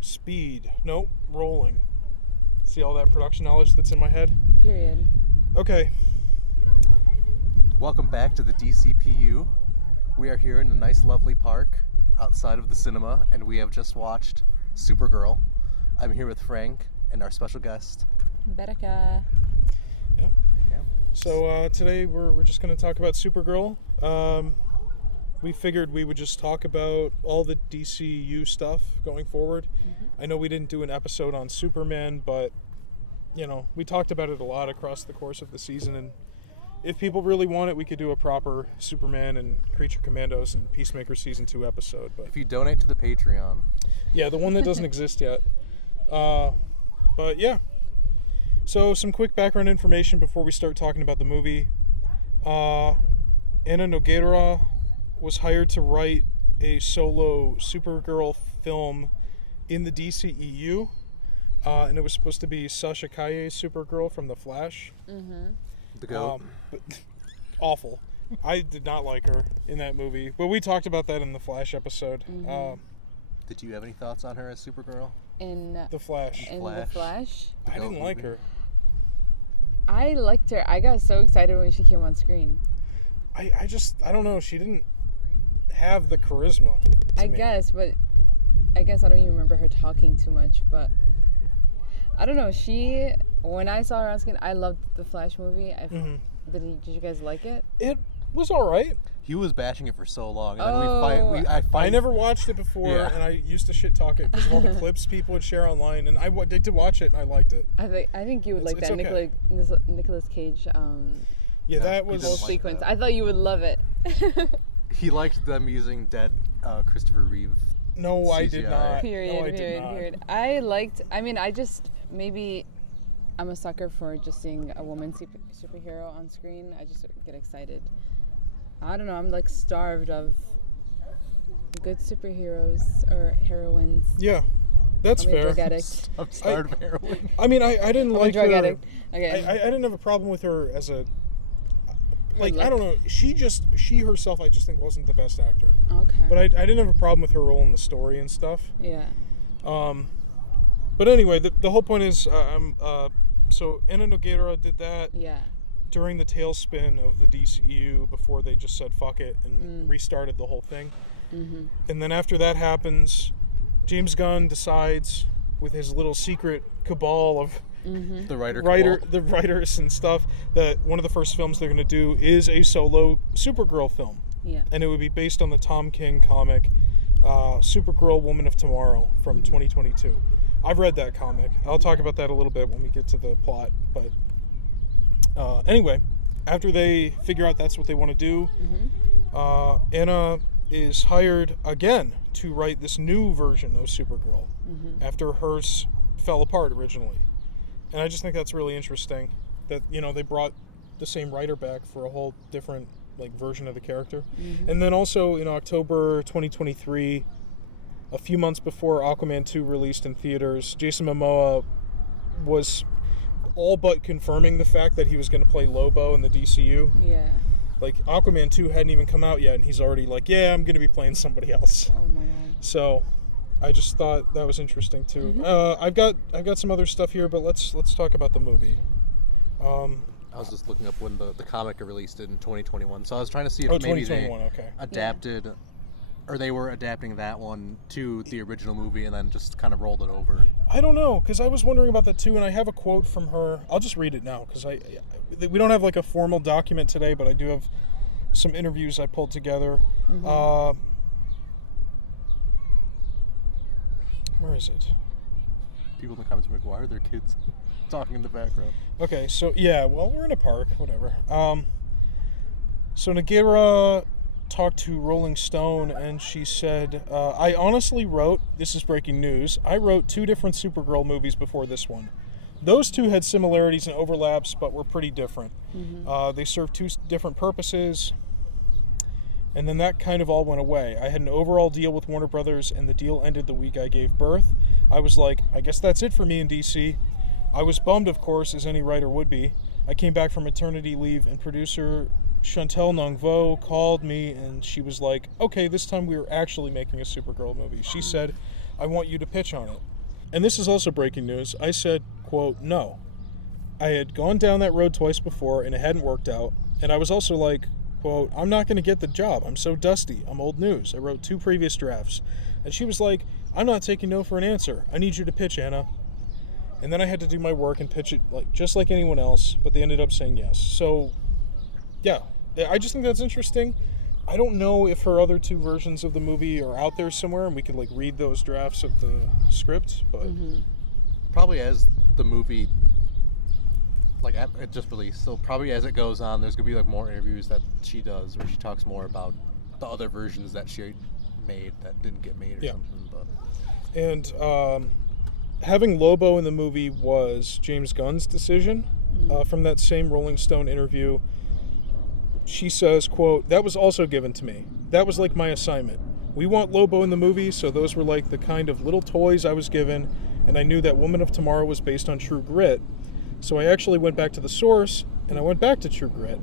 Speed. Nope. Rolling. See all that production knowledge that's in my head? Period. Okay. Welcome back to the DCPU. We are here in a nice, lovely park outside of the cinema, and we have just watched Supergirl. I'm here with Frank and our special guest, Baraka. Yep. So today we're just going to talk about Supergirl. We figured we would just talk about all the DCU stuff going forward. Mm-hmm. I know we didn't do an episode on Superman, but, you know, we talked about it a lot across the course of the season, and if people really want it, we could do a proper Superman and Creature Commandos and Peacemaker Season 2 episode. But if you donate to the Patreon. Yeah, the one that doesn't exist yet. But yeah. So some quick background information before we start talking about the movie. Anna Nogueira was hired to write a solo Supergirl film in the DCEU, and it was supposed to be Sasha Calle's Supergirl from The Flash. Mm-hmm. The goat. But awful. I did not like her in that movie, but we talked about that in the Flash episode. Mm-hmm. Did you have any thoughts on her as Supergirl? In The Flash. The Flash? I didn't like her. I liked her. I got so excited when she came on screen. I don't know. She didn't have the charisma. I guess I don't even remember her talking too much, but I don't know. When I saw her on screen, I loved the Flash movie. Did you guys like it? It was all right. He was bashing it for so long, and then I never watched it before, Yeah. and I used to shit talk it because of all the clips people would share online, and I did watch it, and I liked it. I think you would like that okay. Nicolas Cage Yeah, No, that he was didn't whole like sequence. that. I thought you would love it. He liked them using dead Christopher Reeve. No, I did CGI. not. Period. No, I did not. Period. Maybe I'm a sucker for just seeing a woman superhero on screen. I just get excited. I don't know. I'm like starved of good superheroes or heroines. Yeah, that's I'm a fair. drug addict. I'm starved of heroin. I mean, I didn't I'm like a drug her. addict. Okay. I didn't have a problem with her as a. Like, look. I don't know. She herself, I just think, wasn't the best actor. Okay. But I didn't have a problem with her role in the story and stuff. Yeah. But anyway, the whole point is, so Anna Nogueira did that Yeah. during the tailspin of the DCU before they just said fuck it and restarted the whole thing. Mm-hmm. And then after that happens, James Gunn decides with his little secret cabal of The the writers and stuff that one of the first films they're going to do is a solo Supergirl film. Yeah. And it would be based on the Tom King comic Supergirl Woman of Tomorrow from 2022. I've read that comic. I'll talk about that a little bit when we get to the plot. But anyway, after they figure out that's what they want to do, Anna is hired again to write this new version of Supergirl after hers fell apart originally. And I just think that's really interesting that, you know, they brought the same writer back for a whole different version of the character. And then also in October 2023, a few months before Aquaman 2 released in theaters, Jason Momoa was all but confirming the fact that he was going to play Lobo in the DCU. Yeah. Like, Aquaman 2 hadn't even come out yet, and he's already like, yeah, I'm going to be playing somebody else. Oh my god. So I just thought that was interesting too. I've got some other stuff here, but let's talk about the movie. I was just looking up when the comic released in 2021, so I was trying to see if maybe they 2021, okay. adapted, or they were adapting that one to the original movie and then just kind of rolled it over. I don't know, because I was wondering about that too, and I have a quote from her. I'll just read it now, because we don't have like a formal document today, but I do have some interviews I pulled together. Where is it? People in the comments are like, why are there kids talking in the background? Okay, so yeah, well, we're in a park, whatever. So Nagira talked to Rolling Stone, and she said, I honestly wrote, this is breaking news, I wrote 2 different Supergirl movies before this one. Those 2 had similarities and overlaps, but were pretty different. They served 2 different purposes, and then that kind of all went away. I had an overall deal with Warner Brothers, and the deal ended the week I gave birth. I was like, I guess that's it for me in DC. I was bummed, of course, as any writer would be. I came back from maternity leave, and producer Chantel Nongvo called me, and she was like, okay, this time we are actually making a Supergirl movie. She said, I want you to pitch on it. And this is also breaking news. I said, quote, no. I had gone down that road twice before, and it hadn't worked out. And I was also like, quote, I'm not going to get the job. I'm so dusty. I'm old news. I wrote 2 previous drafts. And she was like, I'm not taking no for an answer. I need you to pitch, Anna. And then I had to do my work and pitch it just like anyone else, but they ended up saying yes. So, yeah, I just think that's interesting. I don't know if her other 2 versions of the movie are out there somewhere, and we could read those drafts of the script, but Probably as the movie, it just released, so probably as it goes on, there's gonna be more interviews that she does where she talks more about the other versions that she made that didn't get made or something. But And having Lobo in the movie was James Gunn's decision. From that same Rolling Stone interview, she says, quote, that was also given to me. That was my assignment. We want Lobo in the movie, so those were the kind of little toys I was given, and I knew that Woman of Tomorrow was based on True Grit. So I actually went back to the source, and I went back to True Grit.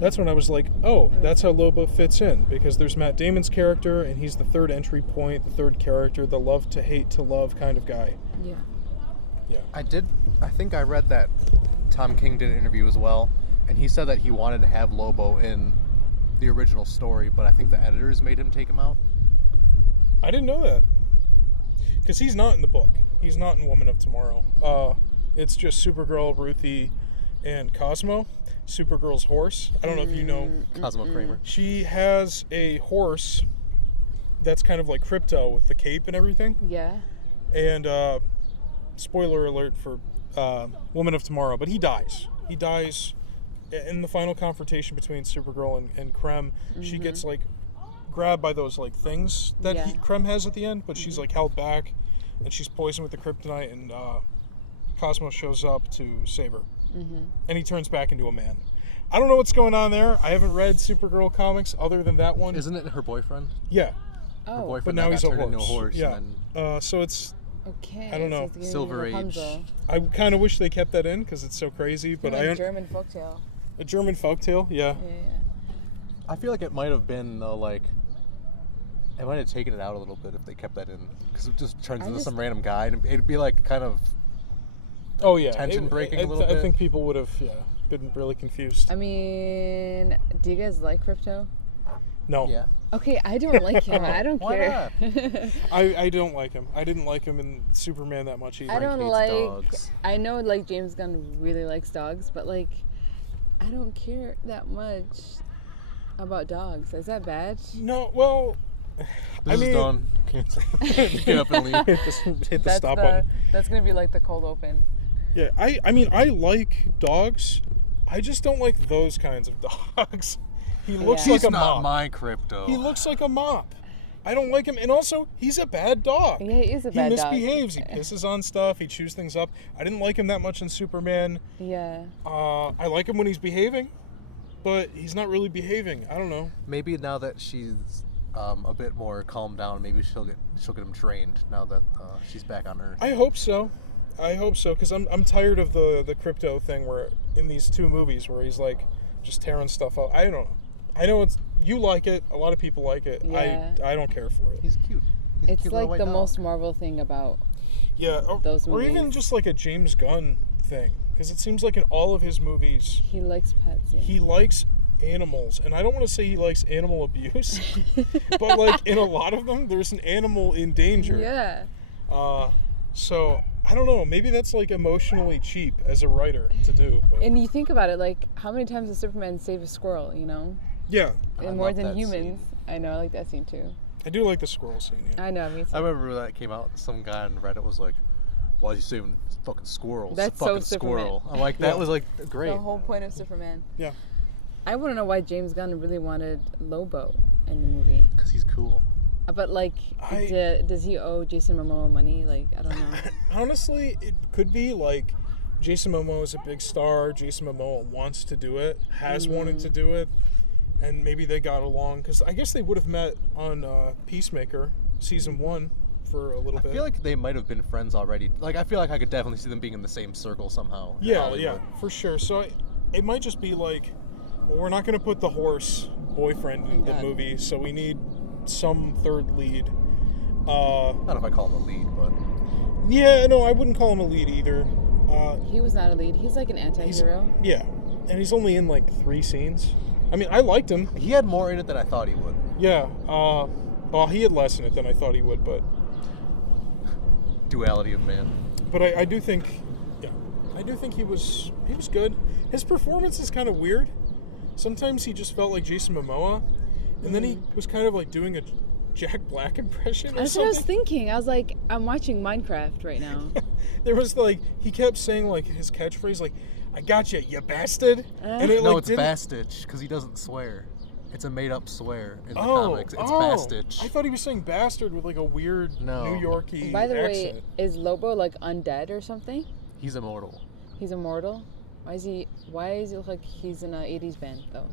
That's when I was like, oh, that's how Lobo fits in, because there's Matt Damon's character, and he's the 3rd entry point, the 3rd character, the love to hate to love kind of guy. Yeah. I think I read that Tom King did an interview as well, and he said that he wanted to have Lobo in the original story, but I think the editors made him take him out. I didn't know that. Because he's not in the book. He's not in Woman of Tomorrow. It's just Supergirl, Ruthie, and Cosmo. Supergirl's horse. I don't know if you know. Cosmo Kramer. She has a horse that's kind of like Crypto with the cape and everything. Yeah. And spoiler alert for Woman of Tomorrow, but he dies. He dies in the final confrontation between Supergirl and Krem. She gets grabbed by those things that Krem has at the end, but she's held back, and she's poisoned with the kryptonite, and Cosmo shows up to save her. And he turns back into a man. I don't know what's going on there. I haven't read Supergirl comics other than that one. Isn't it her boyfriend? Yeah. Her Oh. boyfriend But now that he's got a turned into a horse. horse. Yeah. And then So it's... Okay. I don't know. So it's gonna be Silver Age. Rapunzel. I kind of wish they kept that in because it's so crazy, but Like German folktale. a German folktale, yeah. Yeah. I feel like it might have been though, it might have taken it out a little bit if they kept that in, because it just turns into some random guy, and it'd be kind of Oh yeah, tension breaking a little I bit. think people would have been really confused. I mean, do you guys like Crypto? No, yeah. Okay, I don't like him. I don't Why care. I don't like him. I didn't like him in Superman that much either. I don't hates like. dogs. I know James Gunn really likes dogs, but I don't care that much about dogs. Is that bad? No, well, This is done. Get up and leave. Just hit the stop button. That's gonna be the cold open. Yeah, I mean I like dogs. I just don't like those kinds of dogs. He looks Yeah. like He's a not mop. my Crypto. He looks like a mop. I don't like him, and also he's a bad dog. Yeah, he is a bad He dog. misbehaves. He pisses on stuff. He chews things up. I didn't like him that much in Superman. Yeah. I like him when he's behaving, but he's not really behaving. I don't know. Maybe now that she's a bit more calmed down, maybe she'll get him trained now that she's back on Earth. I hope so. Because I'm tired of the Crypto thing where in these 2 movies where he's just tearing stuff up. I don't know. I know you like it. A lot of people like it. Yeah. I don't care for it. He's cute. He's a It's cute little white the dog. most Marvel thing about. Yeah, Those or even movies. just a James Gunn thing, because it seems like in all of his movies He likes pets. Yeah. he likes animals, and I don't want to say he likes animal abuse, but in a lot of them there's an animal in danger. Yeah. So I don't know. Maybe that's emotionally cheap as a writer to do. But And you think about it, how many times does Superman save a squirrel? yeah, And I more love than that humans. I know, I like that scene too. I do like the squirrel scene. Yeah. I know, me too. I remember when that came out. Some guy on Reddit was like, "Why are you saving fucking squirrels? That's so fucking Superman. squirrel." I'm like, that Yeah. was great. The whole point of Superman. Yeah. I want to know why James Gunn really wanted Lobo in the movie. Because he's cool. But like, does he owe Jason Momoa money? Like, I don't know. Honestly, it could be like Jason Momoa is a big star. Jason Momoa wants to do it, has wanted to do it, and maybe they got along because I guess they would have met on Peacemaker season 1 for a little bit. I feel like they might have been friends already. Like, I feel like I could definitely see them being in the same circle somehow. in Yeah, Hollywood. for sure. So it might just be like, well, we're not going to put the horse boyfriend in the movie, so we need some third lead. I don't know if I call him a lead, but Yeah, no, I wouldn't call him a lead either. He was not a lead. He's like an anti-hero. Yeah, and he's only in like 3 scenes. I mean, I liked him. he had more in it than I thought he would. Yeah, well, he had less in it than I thought he would, but Duality of man. I do think, I do think he was good. His performance is kind of weird. Sometimes he just felt like Jason Momoa, and then he was kind of like doing a Jack Black impression or That's something. what I was thinking. I was like, I'm watching Minecraft right now. There was like, he kept saying like his catchphrase, like, "I got you bastard." And it, No, like, it's didn't... Bastich, because he doesn't swear. It's a made-up swear in the Oh, comics. It's Bastich. I thought he was saying bastard with like a weird No. New Yorkie By the accent. way, is Lobo like undead or something? He's immortal. He's immortal? Why does he look like he's in an 80s band though?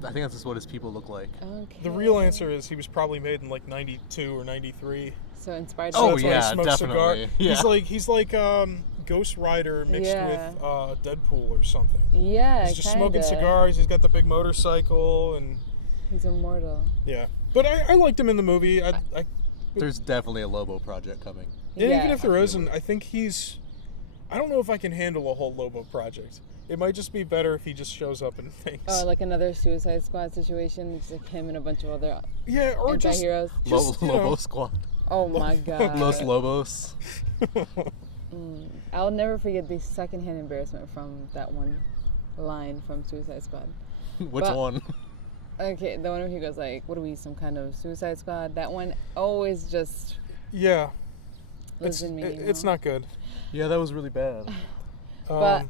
I think that's just what his people look like. Okay. The real answer is he was probably made in like 92 or 93. So inspired Oh, by That's why he yeah, smokes definitely. Cigar. Yeah. He's like Ghost Rider mixed Yeah. with Deadpool or something. Yeah, He's just kinda. smoking cigars. He's got the big motorcycle, and He's immortal. yeah. But I liked him in the movie. There's definitely a Lobo project coming. And Yeah. even if there isn't, I think I don't know if I can handle a whole Lobo project. It might just be better if he just shows up in things. Oh, like another Suicide Squad situation. It's like him and a bunch of other yeah, or just anti-heroes. Just, you Lobo know. Squad. Oh my god. Los Lobos. I'll never forget the secondhand embarrassment from that one line from Suicide Squad. Which But- one? Okay, the one where he goes like, "What are we, some kind of Suicide Squad?" That one always just Yeah, lives in me. it's not good. Yeah, that was really bad. But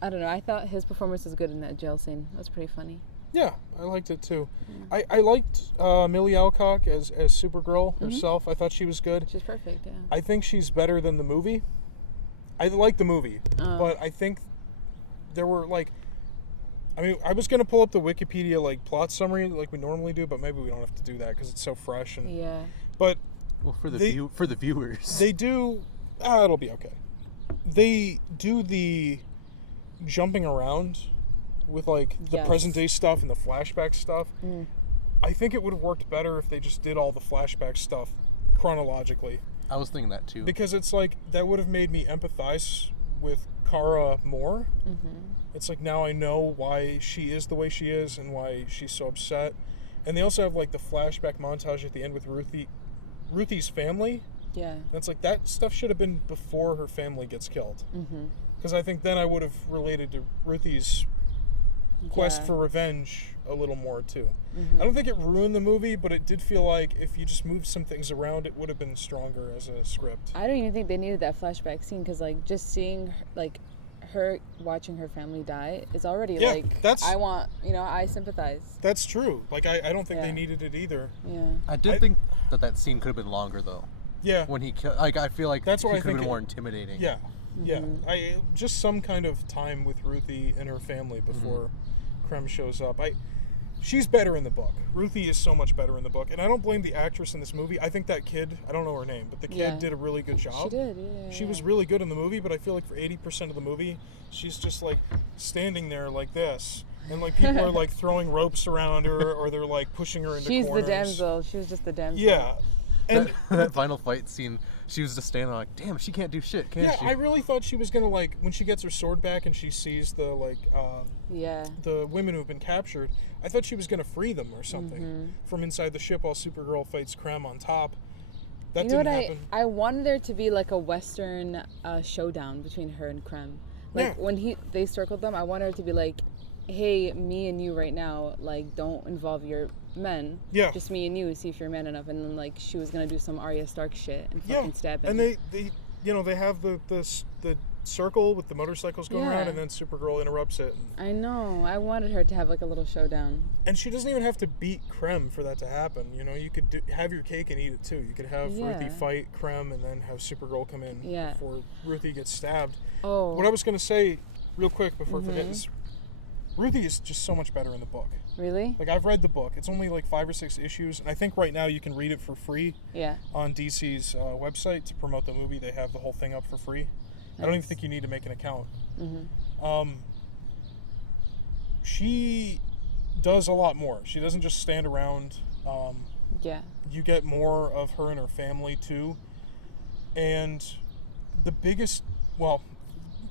I don't know. I thought his performance was good in that jail scene. That was pretty funny. Yeah, I liked it too. I liked Millie Alcock as Supergirl herself. I thought she was good. She's perfect. Yeah. I think she's better than the movie. I like the movie, but I think there were like, I mean, I was gonna pull up the Wikipedia like plot summary like we normally do, but maybe we don't have to do that because it's so fresh. And Yeah. but Well, for the They- for the viewers. they do. It'll be okay. They do the jumping around with like the Yes. present day stuff and the flashback stuff. I think it would have worked better if they just did all the flashback stuff chronologically, I was thinking that too. because it's like that would have made me empathize with Kara more. It's like now I know why she is the way she is and why she's so upset. And they also have like the flashback montage at the end with Ruthie's family. Yeah. And it's like that stuff should have been before her family gets killed. Because I think then I would have related to Ruthie's quest Yeah. for revenge a little more too. I don't think it ruined the movie, but it did feel like if you just moved some things around, it would have been stronger as a script. I don't even think they needed that flashback scene because like just seeing like her watching her family die is already Yeah, like that's- I sympathize. That's true. Like I don't think Yeah. they needed it either. Yeah. I did think that scene could have been longer though. Yeah. When he like, I feel like That's he what I could have think been it- more intimidating. Yeah. Yeah. Just some kind of time with Ruthie and her family before Krem shows up. She's better in the book. Ruthie is so much better in the book, and I don't blame the actress in this movie. I think that kid, I don't know her name, but the kid Yeah. did a really good job. She did. Yeah. She was really good in the movie, but I feel like for 80% of the movie, she's just like standing there like this. And like people are like throwing ropes around her, or they're like pushing her into She's corners. the damsel. She was just the damsel. Yeah. And That final fight scene, she was just standing there like, damn, she can't do shit, can yeah, she? I really thought she was gonna like when she gets her sword back and she sees the like Yeah. the women who've been captured. I thought she was gonna free them or something from inside the ship while Supergirl fights Krem on top. That You know what didn't happen. I wanted there to be like a Western showdown between her and Krem. Like Yeah. when they circled them, I wanted her to be like, "Hey, me and you right now, like don't involve your men. Yeah. Just me and you. See if you're man enough." And then like she was gonna do some Arya Stark shit and Yeah, fucking stab him. and they have the circle with the motorcycles going around, Yeah. and then Supergirl interrupts it. I know. I wanted her to have like a little showdown. And she doesn't even have to beat Krem for that to happen. You know, you could have your cake and eat it too. You could have Ruthie fight Krem and then have Supergirl come in before Ruthie gets stabbed. Oh. What I was going to say real quick before I forget is Ruthie is just so much better in the book. Really? Like, I've read the book. It's only like 5 or 6 issues, and I think right now you can read it for free on DC's website to promote the movie. They have the whole thing up for free. I don't even think you need to make an account. She does a lot more. She doesn't just stand around. You get more of her and her family too. And the biggest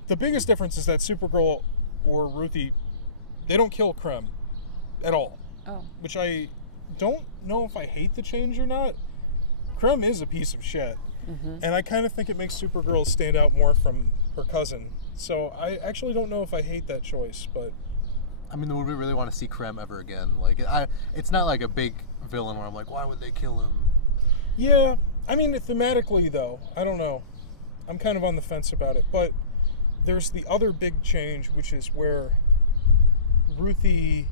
difference is that Supergirl or Ruthie, they don't kill Krem at all. Oh. Which I don't know if I hate the change or not. Krem is a piece of shit. And I kind of think it makes Supergirl stand out more from her cousin. So I actually don't know if I hate that choice, but... I mean, would we really want to see Krem ever again? Like, it's not like a big villain where I'm like, why would they kill him? Yeah, I mean, thematically, though, I don't know. I'm kind of on the fence about it. But there's the other big change, which is where Ruthie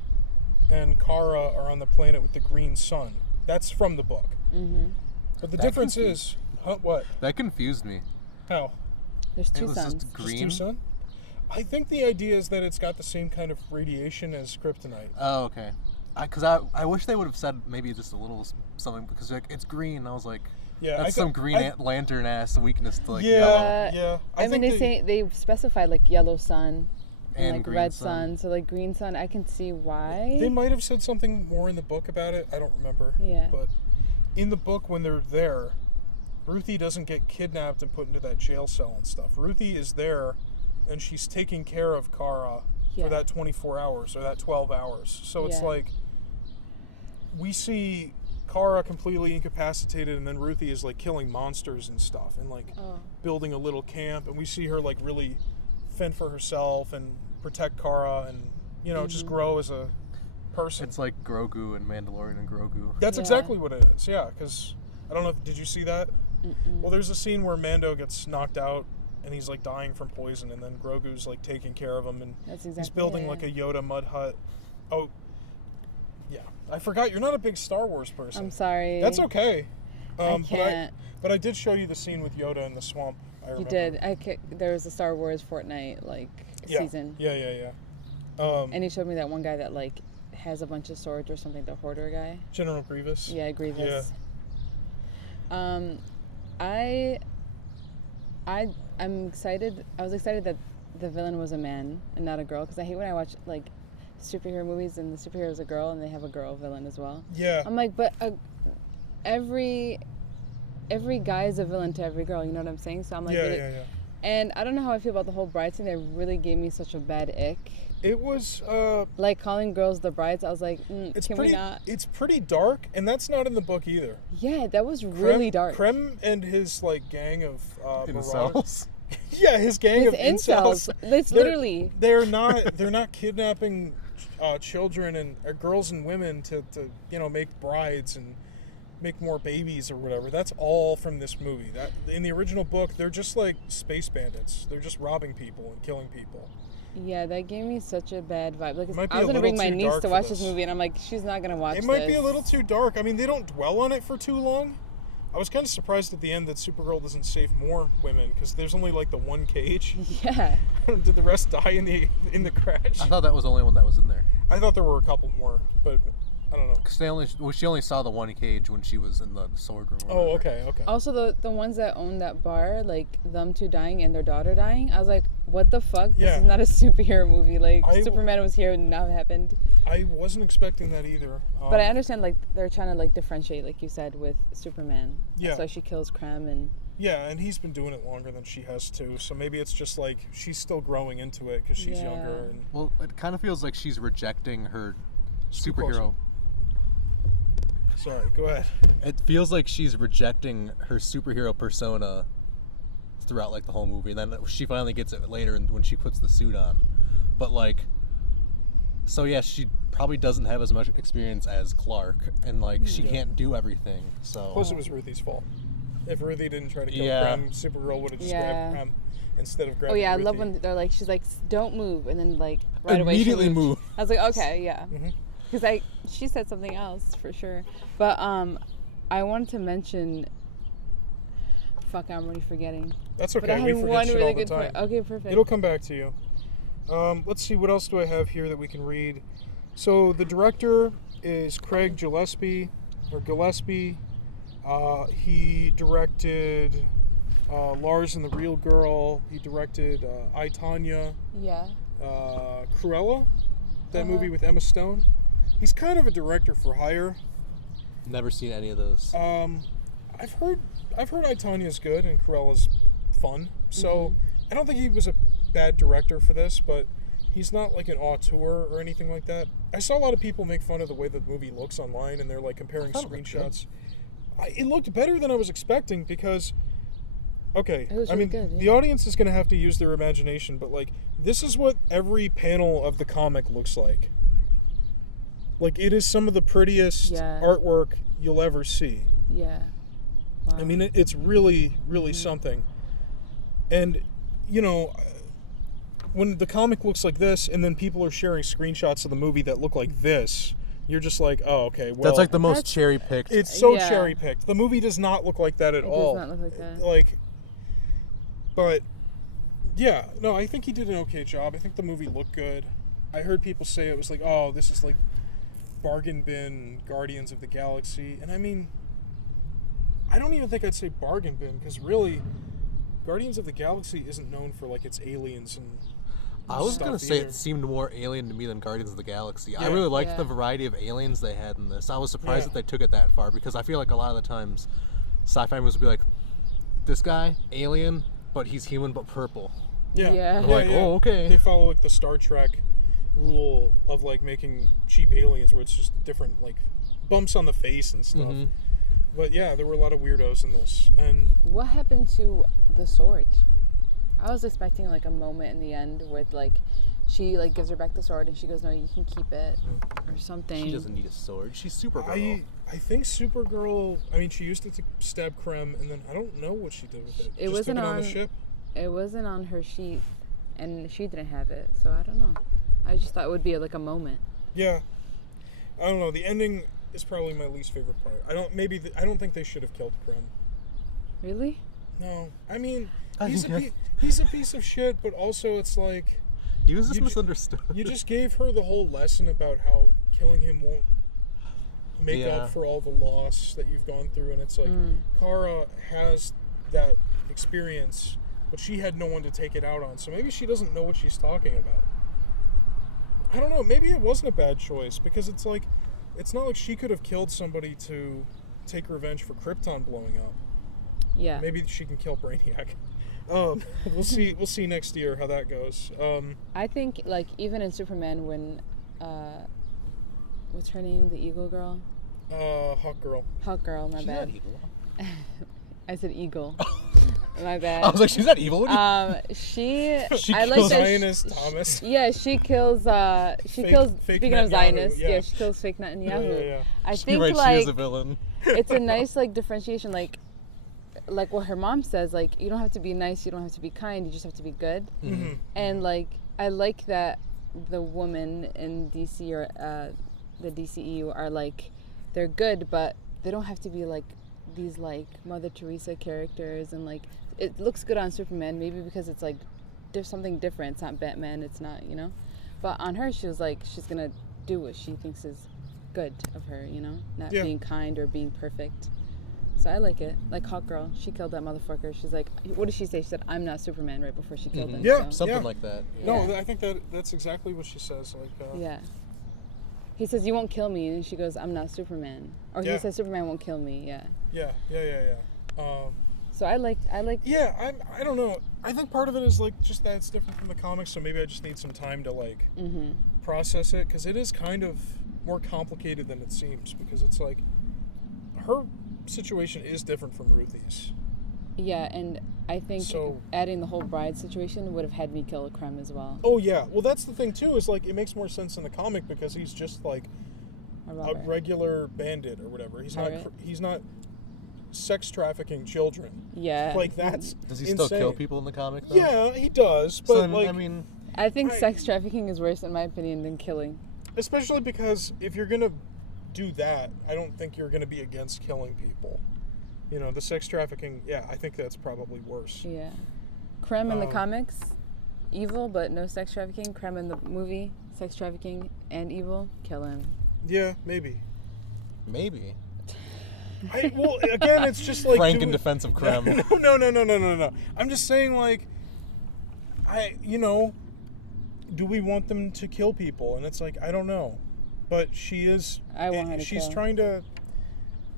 and Kara are on the planet with the green sun. That's from the book. But the difference is... what? That confused me. How? There's two It was suns. just green. Just two sun? I think the idea is that it's got the same kind of radiation as kryptonite. Oh, okay. Because I wish they would have said maybe just a little something, because like, it's green. I was like, that's some Green Lantern ass weakness to like yellow. Yeah. I mean, they specified like yellow sun and like green red sun. sun. So like green sun, I can see why. They might have said something more in the book about it. I don't remember. Yeah. But in the book, when they're there, Ruthie doesn't get kidnapped and put into that jail cell and stuff. Ruthie is there, and she's taking care of Kara for that 24 hours or that 12 hours. So it's like we see Kara completely incapacitated, and then Ruthie is like killing monsters and stuff and like building a little camp, and we see her like really fend for herself and protect Kara and, you know, just grow as a person. It's like Grogu and Mandalorian and Grogu. That's exactly what it is, because I don't know, did you see that? Well, there's a scene where Mando gets knocked out and he's like dying from poison, and then Grogu's like taking care of him, and he's building like a Yoda mud hut. Oh, yeah. I forgot, you're not a big Star Wars person. I'm sorry. That's okay. I can't. But I did show you the scene with Yoda in the swamp. I remember. You did. There was a Star Wars Fortnite season. Yeah. And he showed me that one guy that like has a bunch of swords or something, the hoarder guy. General Grievous. Yeah, Grievous. Yeah. I'm excited. I was excited that the villain was a man and not a girl, because I hate when I watch like superhero movies and the superhero is a girl and they have a girl villain as well. Yeah. I'm like, but every guy is a villain to every girl. You know what I'm saying? So I'm like, yeah. And I don't know how I feel about the whole bride thing. That really gave me such a bad ick. It was like calling girls the brides. I was like, we not? It's pretty dark, and that's not in the book either. Yeah, that was really dark. Krem and his like gang of Incels. Yeah, his gang of incels. It's literally. They're not kidnapping children and girls and women to make brides and make more babies or whatever. That's all from this movie. That in the original book, they're just like space bandits. They're just robbing people and killing people. Yeah, that gave me such a bad vibe. Like, I was gonna bring my niece to watch this movie, and I'm like, she's not gonna watch this. It might be a little too dark. I mean, they don't dwell on it for too long. I was kind of surprised at the end that Supergirl doesn't save more women, because there's only like the one cage. Yeah. Did the rest die in the crash? I thought that was the only one that was in there. I thought there were a couple more, but I don't know. Because she only saw the one cage when she was in the sword room. Oh, okay. Also, the ones that own that bar, like them two dying and their daughter dying, I was like, what the fuck? Yeah. This is not a superhero movie. Like, Superman was here and now it happened. I wasn't expecting that either. But I understand, like, they're trying to, like, differentiate, like you said, with Superman. Yeah. That's why she kills Krem and... Yeah, and he's been doing it longer than she has too, so maybe it's just like she's still growing into it because she's younger. And... Well, it kind of feels like she's rejecting her superhero. Sorry, go ahead. It feels like she's rejecting her superhero persona throughout like the whole movie, and then she finally gets it later when she puts the suit on. But like, so yeah, she probably doesn't have as much experience as Clark, and like she can't do everything. So Plus, it was Ruthie's fault. If Ruthie didn't try to kill Krem, Supergirl would have just grabbed Krem. instead of Oh grabbing yeah, I Ruthie. love when they're like, she's like, don't move, and then like right away she Immediately moved. move. I was like, okay, yeah, Mm-hmm. because she said something else for sure. But I wanted to mention. Fuck, I'm already forgetting. That's But I okay. We had forget one shit really all the good time. point. Okay, perfect. It'll come back to you. Let's see, what else do I have here that we can read? So the director is Craig Gillespie. He directed Lars and the Real Girl. He directed I, Tonya. Yeah. Cruella, that movie with Emma Stone. He's kind of a director for hire. Never seen any of those. I've heard I, Tonya's good and Cruella's fun. So I don't think he was a bad director for this, but he's not like an auteur or anything like that. I saw a lot of people make fun of the way the movie looks online, and they're like comparing screenshots. It looked better than I was expecting because, okay, It was I really mean, good, yeah. the audience is going to have to use their imagination, but like, this is what every panel of the comic looks like. Like, it is some of the prettiest artwork you'll ever see. Yeah. Wow. I mean, it's really, really something. And, you know, when the comic looks like this and then people are sharing screenshots of the movie that look like this, you're just like, oh, okay, well... That's like the most cherry-picked. It's so Yeah. cherry-picked. The movie does not look like that at all. It does not look like that. Like, but, yeah, no, I think he did an okay job. I think the movie looked good. I heard people say it was like, oh, this is like bargain bin Guardians of the Galaxy. And I mean, I don't even think I'd say bargain bin, because really, Guardians of the Galaxy isn't known for like its aliens and I was stuff gonna say either. it seemed more alien to me than Guardians of the Galaxy. I Yeah. really liked Yeah. the variety of aliens they had in this. I was surprised Yeah. that they took it that far, because I feel like a lot of the times sci-fi movies would be like, this guy, alien, but he's human but purple. Yeah. Yeah. I'm like, oh, okay. They follow like the Star Trek rule of like making cheap aliens, where it's just different like bumps on the face and stuff. Mhm. But yeah, there were a lot of weirdos in this, and What happened to the sword? I was expecting like a moment in the end where like she like gives her back the sword and she goes, no, you can keep it, or something. She doesn't need a sword. She's Supergirl. I think Supergirl. I mean, she used it to stab Krem, and then I don't know what she did with it. It Just wasn't took it on the on- ship. It wasn't on her sheet, and she didn't have it, so I don't know. I just thought it would be like a moment. Yeah, I don't know. The ending is probably my least favorite part. I don't think they should have killed Krem. Really? No, I mean, I he's think he's a piece of shit, but also it's like He was just You ju- misunderstood. you just gave her the whole lesson about how killing him won't make Yeah. up for all the loss that you've gone through, and it's like Kara has that experience, but she had no one to take it out on, so maybe she doesn't know what she's talking about. I don't know, maybe it wasn't a bad choice, because it's like, it's not like she could have killed somebody to take revenge for Krypton blowing up. Yeah. Maybe she can kill Brainiac. We'll see next year how that goes. I think like even in Superman when what's her name, the Eagle girl? Hawk Girl. Hawk girl, my She's bad. not evil. I said Eagle. My bad. I was like, she's not evil. What do you- She She I like kills that Zionist Thomas. Yeah, she kills Fake speaking of Netanyahu, Zionists, yeah. she kills fake Netanyahu. Yeah. I She think writes like she is a villain. it's a nice like differentiation, like what her mom says, like you don't have to be nice, you don't have to be kind, you just have to be good. Mm-hmm. And like I like that the women in DC or the DCEU are like they're good, but they don't have to be like these like Mother Teresa characters, and like it looks good on Superman maybe because it's like something different. It's not Batman, it's not, you know. But on her, she was like she's gonna do what she thinks is good of her, you know, not Yeah. being kind or being perfect. So I like it. Like Hawk Girl, she killed that motherfucker. She's like, what did she say? She said, "I'm not Superman" right before she killed him. Yeah. So. Something Yeah. like that. No, Yeah. I think that's exactly what she says. Like, Yeah. He says, "You won't kill me," and she goes, "I'm not Superman." Or Yeah. he says, "Superman won't kill me." Yeah. yeah. So I like. Yeah, I don't know. I think part of it is like just that it's different from the comics, so maybe I just need some time to like process it, because it is kind of more complicated than it seems, because it's like her situation is different from Ruthie's. Yeah, and I think So- adding the whole bride situation would have had me kill Krem as well. Oh yeah, well that's the thing too, is like it makes more sense in the comic because he's just like A a robber. regular bandit or whatever. He's Pirate. not. He's not. sex trafficking children. Yeah. Like, that's Does he insane. still kill people in the comic, though? Yeah, he does, but So then, like, I mean, I think sex trafficking is worse, in my opinion, than killing. especially because if you're gonna do that, I don't think you're gonna be against killing people. You know, the sex trafficking, yeah, I think that's probably worse. Yeah. Krem in the comics, evil, but no sex trafficking. Krem in the movie, sex trafficking and evil, kill him. Yeah, maybe. maybe. Well, again, it's just like Frank in defense of Krem. No. I'm just saying, like, do we want them to kill people? And it's like, I don't know, but she is. I want her to She's kill. trying to.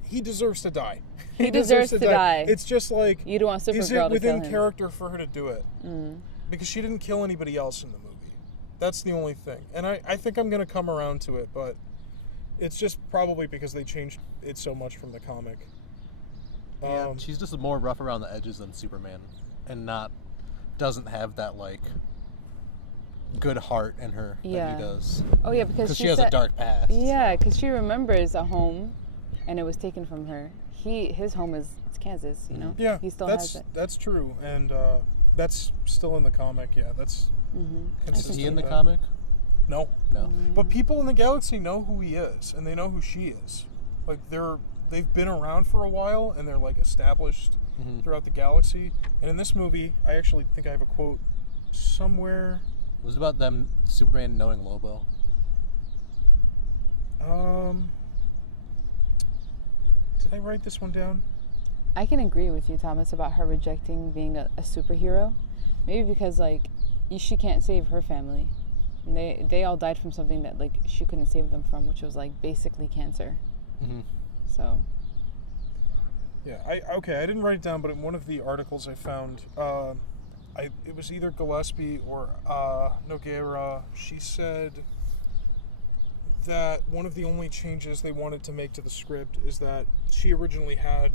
He deserves to die. He deserves to die. It's just like, You don't want Supergirl is to kill it within him. character for her to do it? Because she didn't kill anybody else in the movie. That's the only thing. And I think I'm going to come around to it, but it's just probably because they changed it so much from the comic. Yeah, she's just more rough around the edges than Superman, and doesn't have that like good heart in her that Yeah. he does. Oh yeah, because She has a dark past. Yeah, because she remembers a home, and it was taken from her. His home is Kansas, you know. Yeah, he still has it. that's true, and that's still in the comic. Yeah, that's Mm-hmm. Is consistent he in the with that. comic? No, No. but people in the galaxy know who he is, and they know who she is. Like they've been around for a while, and they're like established throughout the galaxy. And in this movie, I actually think I have a quote somewhere. It was about them, Superman knowing Lobo. Did I write this one down? I can agree with you, Thomas, about her rejecting being a superhero. Maybe because like she can't save her family. And they all died from something that like she couldn't save them from, which was like basically cancer. Mm-hmm. So. Yeah, I didn't write it down, but in one of the articles I found, it was either Gillespie or Nogueira. She said that one of the only changes they wanted to make to the script is that she originally had,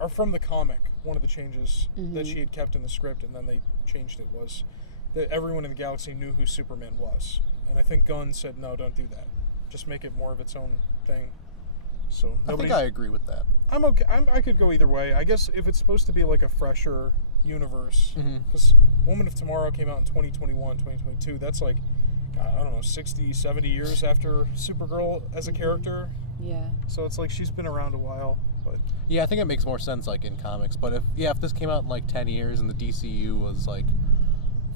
or from the comic, one of the changes that she had kept in the script, and then they changed it, was that everyone in the galaxy knew who Superman was. And I think Gunn said, no, don't do that. Just make it more of its own thing. So I think I agree with that. I'm okay. I could go either way. I guess if it's supposed to be like a fresher universe, because Woman of Tomorrow came out in 2021, 2022, that's like, I don't know, 60, 70 years after Supergirl as a character. Yeah. So it's like she's been around a while. But Yeah, I think it makes more sense like in comics. But if this came out in like 10 years and the DCU was like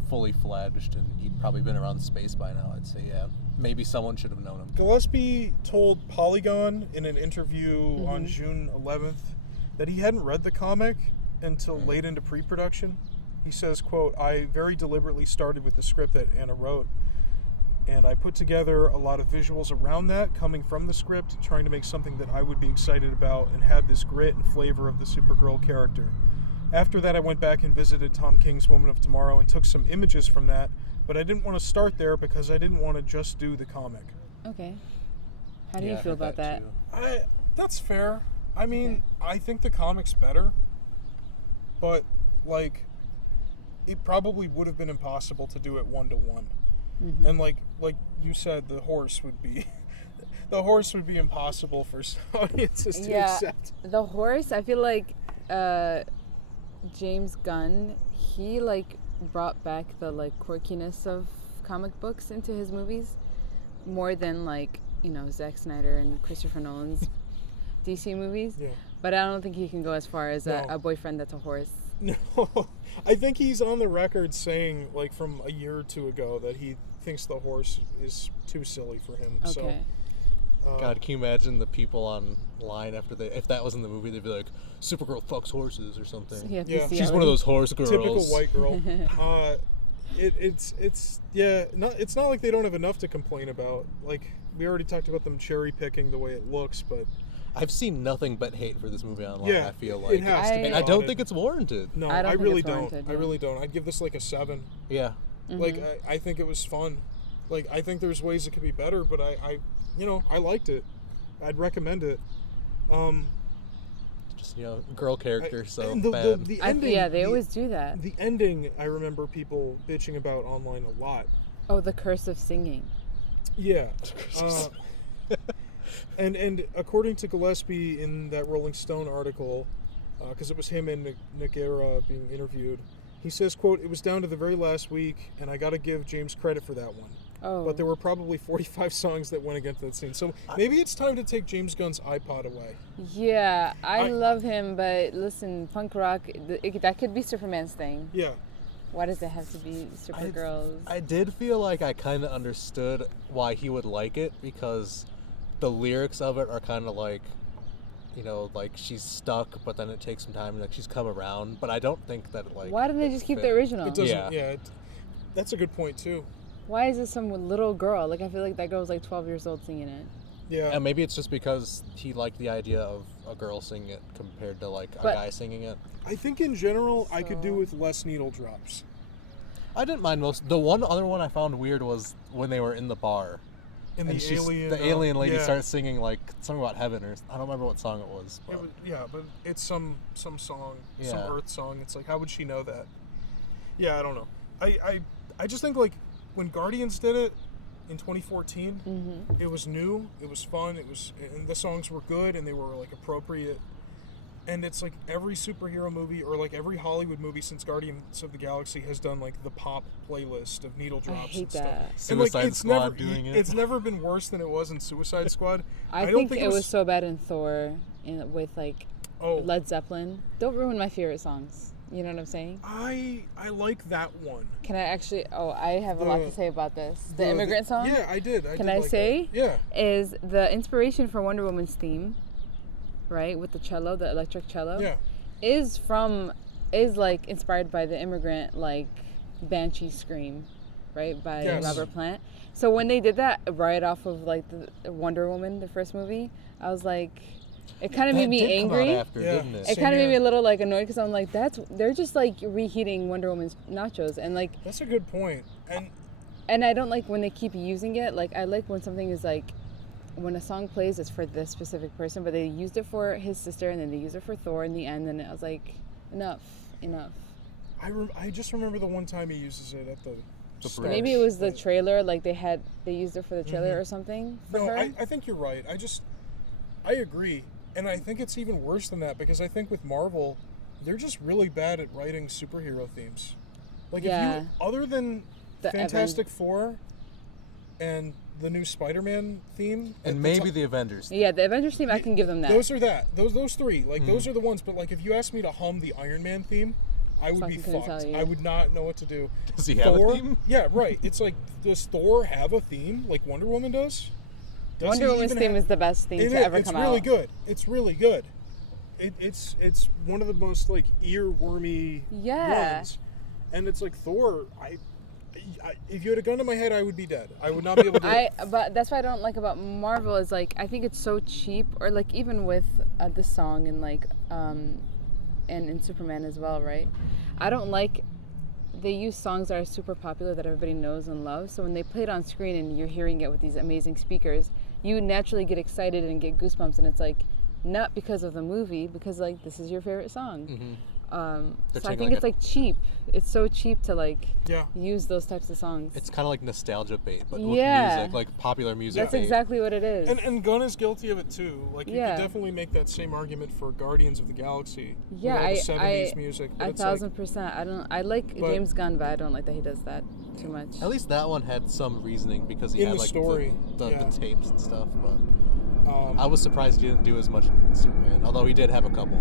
fully fledged and he'd probably been around space by now, I'd say maybe someone should have known him. Gillespie told Polygon in an interview on June 11th that he hadn't read the comic until late into pre-production. He says, quote, "I very deliberately started with the script that Anna wrote, and I put together a lot of visuals around that coming from the script, trying to make something that I would be excited about and have this grit and flavor of the Supergirl character. After that, I went back and visited Tom King's Woman of Tomorrow and took some images from that, but I didn't want to start there because I didn't want to just do the comic." Okay. How do Yeah, you I feel heard about that? too. That's fair. I mean, I think the comic's better, but like, it probably would have been impossible to do it 1-to-1. And like you said, the horse would be impossible for audiences to accept. The horse, I feel like James Gunn, he like brought back the like quirkiness of comic books into his movies more than like, you know, Zack Snyder and Christopher Nolan's DC movies. Yeah. But I don't think he can go as far as No. a boyfriend that's a horse. No, I think he's on the record saying, like from a year or two ago, that he thinks the horse is too silly for him. Okay. So, God, can you imagine the people online after if that was in the movie, they'd be like, Supergirl fucks horses or something. So you have to Yeah. see She's how one of he- those horse girls. typical white girl. It's not like they don't have enough to complain about. Like, we already talked about them cherry picking the way it looks, but I've seen nothing but hate for this movie online, yeah, I feel it like. has to be. And I don't on it. think it's warranted. No, I don't I think really it's don't. warranted, I yeah. really don't. I'd give this like a 7. Yeah. Like, I think it was fun. Like, I think there's ways it could be better, but I liked it. I'd recommend it. Just, girl character, so and bad. the ending, they always do that. The ending, I remember people bitching about online a lot. Oh, the curse of singing. Yeah. And according to Gillespie in that Rolling Stone article, because it was him and Nogueira being interviewed. He says, quote, "It was down to the very last week, and I got to give James credit for that one. Oh. But there were probably 45 songs that went against that scene. So maybe it's time to take James Gunn's iPod away." Yeah, I love him, but listen, punk rock, that could be Superman's thing. Yeah. Why does it have to be Supergirl's? I did feel like I kind of understood why he would like it, because the lyrics of it are kind of like, you know, like she's stuck, but then it takes some time, like she's come around. But I don't think that like. Why didn't they just keep the original? It doesn't. Yeah. That's a good point too. Why is it some little girl? Like I feel like that girl's like 12 years old singing it. Yeah. And maybe it's just because he liked the idea of a girl singing it compared to like a guy singing it. I think in general, I could do with less needle drops. I didn't mind most. The one other one I found weird was when they were in the bar. And And the alien lady starts singing like something about heaven, or I don't remember what song it was. But. But it's some song, some Yeah. Earth song. It's like, how would she know that? Yeah, I don't know. I just think like when Guardians did it in 2014, it was new, it was fun, and the songs were good and they were like appropriate. And it's like every superhero movie or like every Hollywood movie since Guardians of the Galaxy has done like the pop playlist of needle drops. I hate and stuff. that. And, like, Suicide it's Squad never, doing it. It's never been worse than it was in Suicide Squad. I don't think it was so bad in Thor, with like Led Zeppelin. Don't ruin my favorite songs. You know what I'm saying? I like that one. Can I actually? Oh, I have a lot to say about this. The immigrant song. Yeah, I did. Can I say? Yeah. Is the inspiration for Wonder Woman's theme, right? With the cello, the electric cello. Yeah. Is like inspired by the immigrant like Banshee Scream, right? By Robert Plant. So when they did that right off of like the Wonder Woman, the first movie, I was like, it kind of made me angry. Didn't it? It kind of made me a little like annoyed because I'm like, they're just like reheating Wonder Woman's nachos, and like that's a good point. And I don't like when they keep using it. Like I like when something is like, when a song plays, it's for this specific person, but they used it for his sister, and then they used it for Thor in the end, and I was like, enough. I just remember the one time he uses it at the start. Maybe it was the trailer, like they used it for the trailer or something for her. I think you're right. I agree. And I think it's even worse than that, because I think with Marvel, they're just really bad at writing superhero themes. Like, if you, other than the Fantastic Four and the new Spider-Man theme, and maybe the Avengers. Yeah, the Avengers theme, I can give them that. Those three. Like, those are the ones. But like, if you asked me to hum the Iron Man theme, I would be fucked. I would not know what to do. Does he have a theme? Yeah, right. It's like, does Thor have a theme like Wonder Woman does? Wonder Woman's theme is the best theme to ever come out. It's really good. It's really good. It's one of the most like earwormy ones. And it's like Thor. If you had a gun to my head, I would be dead. I would not be able to. But that's what I don't like about Marvel is like I think it's so cheap, or like even with this song and like and in Superman as well, right? I don't like. They use songs that are super popular that everybody knows and loves. So when they play it on screen and you're hearing it with these amazing speakers, you naturally get excited and get goosebumps. And it's like, not because of the movie, because like this is your favorite song. Mm-hmm. So I think it's like cheap. It's so cheap to like use those types of songs. It's kind of like nostalgia bait, but with music, like popular music. That's exactly what it is. And Gunn is guilty of it too. Like you could definitely make that same argument for Guardians of the Galaxy. Yeah, with all the 70s music. 1,000%. I like James Gunn, but I don't like that he does that too much. At least that one had some reasoning because he had like the tapes and stuff. But I was surprised he didn't do as much in Superman, although he did have a couple.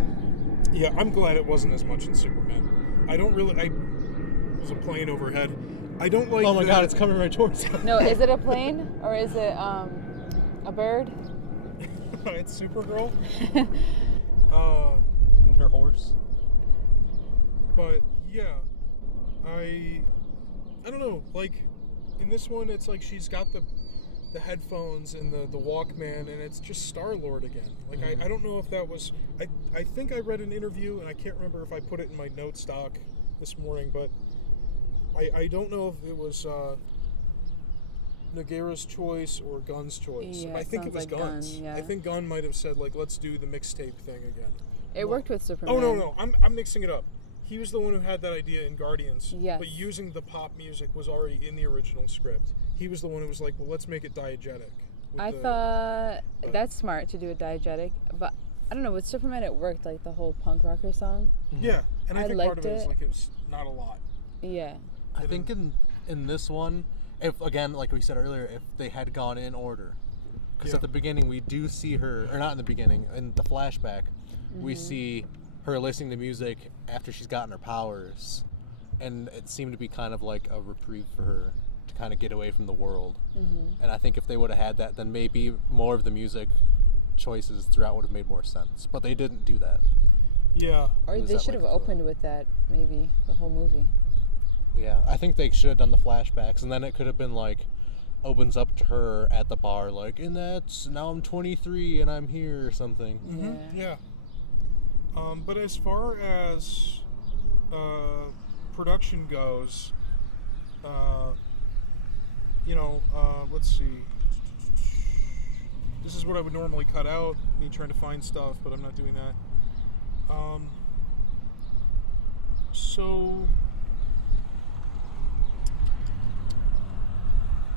Yeah, I'm glad it wasn't as much in Superman. There's a plane overhead. I don't like. Oh my God, it's coming right towards us. No, is it a plane or is it a bird? It's Supergirl. Her horse. But yeah, I don't know. Like in this one, it's like she's got the headphones and the Walkman, and it's just Star-Lord again. Like I don't know if that was. I think I read an interview, and I can't remember if I put it in my note stock this morning, but I don't know if it was Nogueira's choice or Gunn's choice. Yeah, I think it was like Gunn's. Gunn, yeah. I think Gunn might have said like, let's do the mixtape thing again. It worked with Superman. Oh no, I'm mixing it up. He was the one who had that idea in Guardians. Yes. But using the pop music was already in the original script. He was the one who was like, well, let's make it diegetic. I thought that's smart to do it diegetic, but I don't know, with Superman it worked, like the whole punk rocker song. Yeah, and I I think part of liked it is it. like it was not a lot. Yeah. I think in this one, if again, like we said earlier, if they had gone in order, because Yeah. at the beginning we do see her, or not in the beginning, in the flashback, we see her listening to music after she's gotten her powers, and it seemed to be kind of like a reprieve for her to kind of get away from the world. And I think if they would have had that, then maybe more of the music choices throughout would have made more sense. But they didn't do that. Yeah. Or Was they that should like have the- opened with that, maybe, the whole movie. Yeah, I think they should have done the flashbacks, and then it could have been like opens up to her at the bar, like, and that's now I'm 23 and I'm here or something. Yeah. But as far as production goes, let's see. This is what I would normally cut out, me trying to find stuff, but I'm not doing that.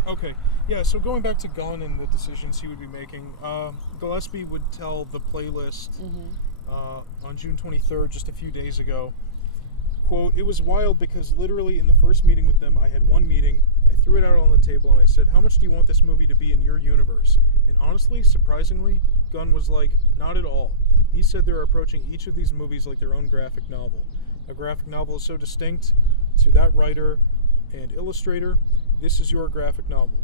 Okay, yeah, so going back to Gunn and the decisions he would be making, Gillespie would tell the playlist on June 23rd, just a few days ago, quote, "It was wild because literally in the first meeting with them, I had one meeting, I threw it out on the table and I said, how much do you want this movie to be in your universe? And honestly, surprisingly, Gunn was like, not at all. He said they're approaching each of these movies like their own graphic novel. A graphic novel is so distinct to that writer and illustrator. This is your graphic novel.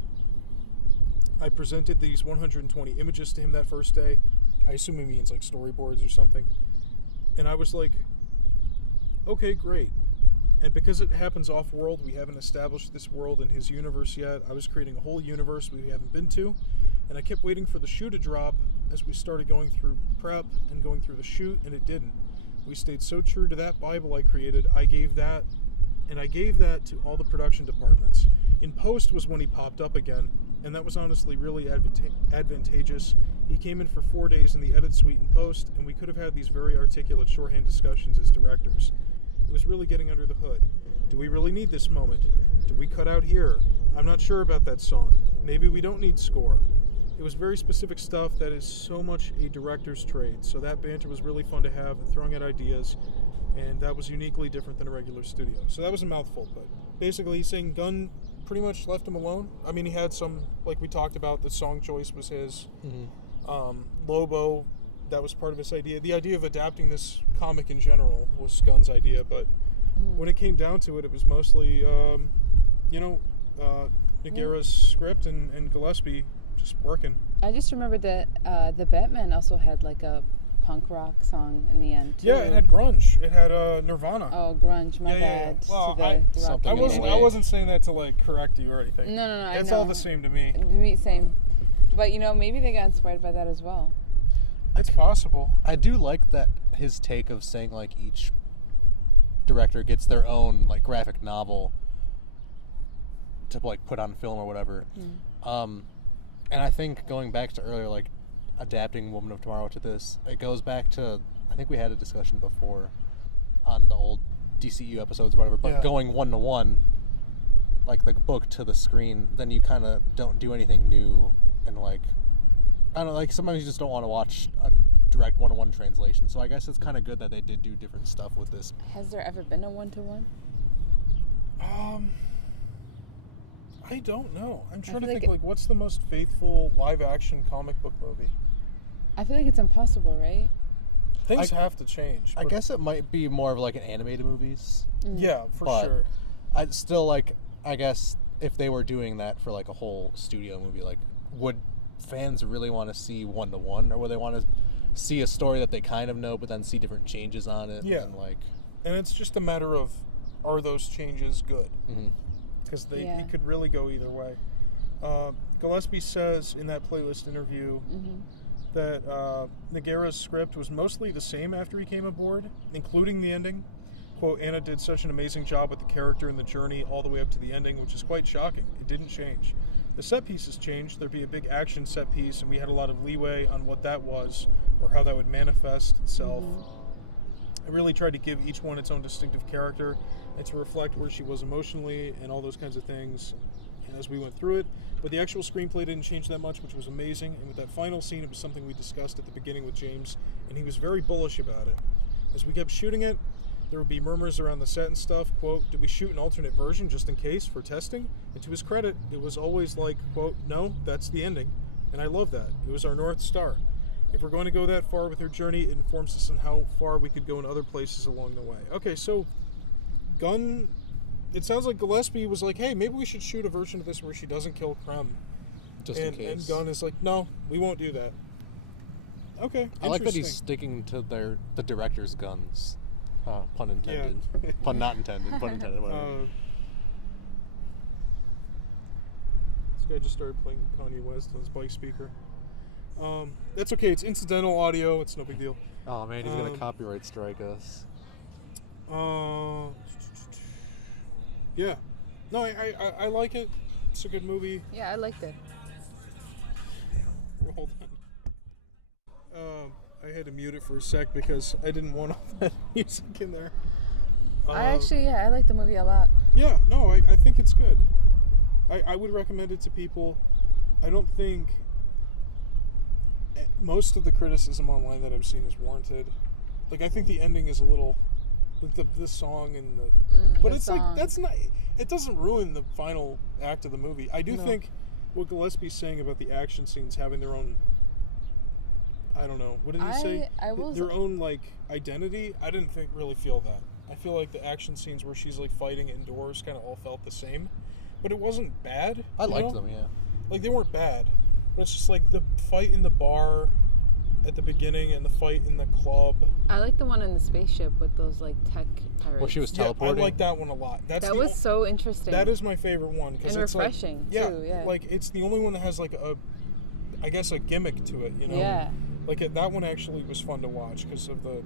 I presented these 120 images to him that first day. I assume he means like storyboards or something. And I was like, okay, great. And because it happens off-world, we haven't established this world in his universe yet. I was creating a whole universe we haven't been to. And I kept waiting for the shoe to drop as we started going through prep and going through the shoot, and it didn't. We stayed so true to that Bible I created. I gave that to all the production departments. In post was when he popped up again, and that was honestly really advantageous. He came in for 4 days in the edit suite in post, and we could have had these very articulate shorthand discussions as directors. It was really getting under the hood. Do we really need this moment? Do we cut out here? I'm not sure about that song. Maybe we don't need score. It was very specific stuff that is so much a director's trade, so that banter was really fun to have and throwing out ideas, and that was uniquely different than a regular studio. So that was a mouthful, but basically he's saying Gunn pretty much left him alone. I mean, he had some, like we talked about, the song choice was his. Lobo, that was part of his idea. The idea of adapting this comic in general was Gunn's idea, but when it came down to it, it was mostly, Nagara's script and Gillespie just working. I just remembered that the Batman also had like a punk rock song in the end too. Yeah, it had grunge. It had Nirvana. Oh, grunge. My Yeah. bad. Well, to the rock something I in community. wasn't saying that to like correct you or anything. No, I It's know. all the same to me. Same. But maybe they got inspired by that as well. It's possible. I do like that his take of saying like each director gets their own like graphic novel to like put on film or whatever. And I think going back to earlier, like adapting Woman of Tomorrow to this, it goes back to, I think we had a discussion before on the old DCU episodes or whatever, but Yeah. going 1-to-1, like the book to the screen, then you kind of don't do anything new. And like, I don't know, like sometimes you just don't want to watch a direct 1-to-1 translation. So I guess it's kind of good that they did do different stuff with this. Has there ever been a 1-to-1? I don't know. I'm trying to feel think, like like, what's the most faithful live-action comic book movie? I feel like it's impossible, right? Things have to change. I but- guess it might be more of like an animated movies. Yeah, for But- sure. I'd still like, I guess if they were doing that for like a whole studio movie, like would fans really want to see 1-to-1, or would they want to see a story that they kind of know but then see different changes on it? Yeah. And like, And it's just a matter of, are those changes good? mhm. Because Yeah. it could really go either way. Gillespie says in that playlist interview that Nagara's script was mostly the same after he came aboard, including the ending. Quote, Anna did such an amazing job with the character and the journey all the way up to the ending, which is quite shocking. It didn't change. The set pieces changed. There'd be a big action set piece, and we had a lot of leeway on what that was or how that would manifest itself. I really tried to give each one its own distinctive character and to reflect where she was emotionally and all those kinds of things. as we went through it. But the actual screenplay didn't change that much, which was amazing. And with that final scene, it was something we discussed at the beginning with James, and he was very bullish about it. As we kept shooting it, there would be murmurs around the set and stuff, quote, did we shoot an alternate version just in case for testing? And to his credit, it was always like, quote, no, that's the ending. And I love that. It was our North Star. If we're going to go that far with her journey, it informs us on how far we could go in other places along the way. Okay, so Gunn, it sounds like Gillespie was like, hey, maybe we should shoot a version of this where she doesn't kill Krem. Just in case. And Gunn is like, no, we won't do that. Okay, I like that he's sticking to the director's guns. Pun intended. Yeah. Pun not intended. Pun intended. Whatever. This guy just started playing Kanye West on his bike speaker. That's okay. It's incidental audio. It's no big deal. Oh man, he's gonna copyright strike us. Yeah. No, I like it. It's a good movie. Yeah, I liked it. Hold on. I had to mute it for a sec because I didn't want all that music in there. I like the movie a lot. Yeah, no, I think it's good. I would recommend it to people. I don't think most of the criticism online that I've seen is warranted. Like, I think the ending is a little, the song and but it's song. like, that's not, it doesn't ruin the final act of the movie. I do think what Gillespie's saying about the action scenes having their own, I don't know, what did he say? Their own, like, identity. I didn't really feel that. I feel like the action scenes where she's, like, fighting indoors kind of all felt the same. But it wasn't bad. I liked them, yeah. Like, they weren't bad. But it's just, like, the fight in the bar at the beginning and the fight in the club. I like the one in the spaceship with those, like, tech pirates. Where she was teleporting? I like that one a lot. That was so interesting. That is my favorite one. And refreshing, too, yeah. Like, it's the only one that has, like, I guess a gimmick to it, you know? Yeah. Like, that one actually was fun to watch because of the,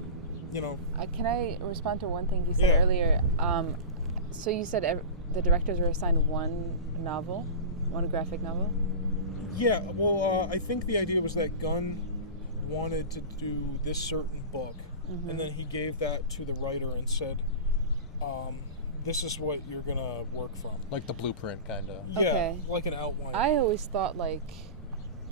you know. Can I respond to one thing you said earlier? So you said the directors were assigned one graphic novel? Yeah, well, I think the idea was that Gunn wanted to do this certain book, and then he gave that to the writer and said, this is what you're going to work from. Like the blueprint, kind of. Yeah, okay. Like an outline. I always thought, like,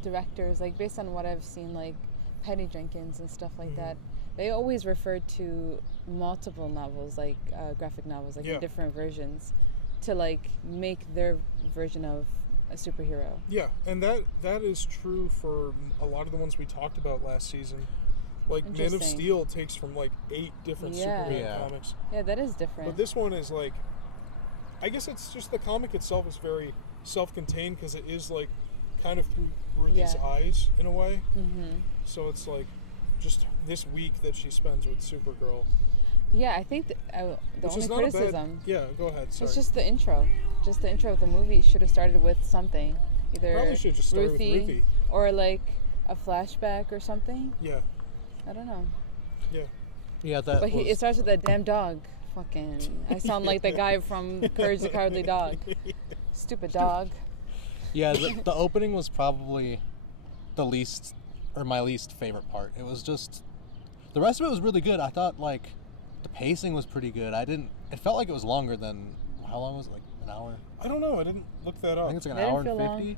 directors, like, based on what I've seen, like, Penny Jenkins and stuff like that, they always referred to multiple novels, like graphic novels, like in different versions, to, like, make their version of a superhero. Yeah, and that is true for a lot of the ones we talked about last season. Like, Man of Steel takes from, like, 8 different Superman comics. Yeah, that is different. But this one is, like, I guess it's just the comic itself is very self-contained because it is, like, kind of through these eyes in a way. So it's like just this week that she spends with Supergirl. Yeah, I think the only criticism. Go ahead. Sorry. It's just the intro. Just the intro of the movie should have started with something, either probably should just start with Ruthie or like a flashback or something. Yeah. I don't know. Yeah. Yeah, But it starts with that damn dog. Fucking, I sound like the guy from Courage the Cowardly Dog. Stupid dog. Yeah, the opening was probably my least favorite part. It was just, the rest of it was really good. I thought, like, the pacing was pretty good. It felt like it was longer than, how long was it, like an hour? I don't know. I didn't look that up. I think it's like an hour and 50. Long.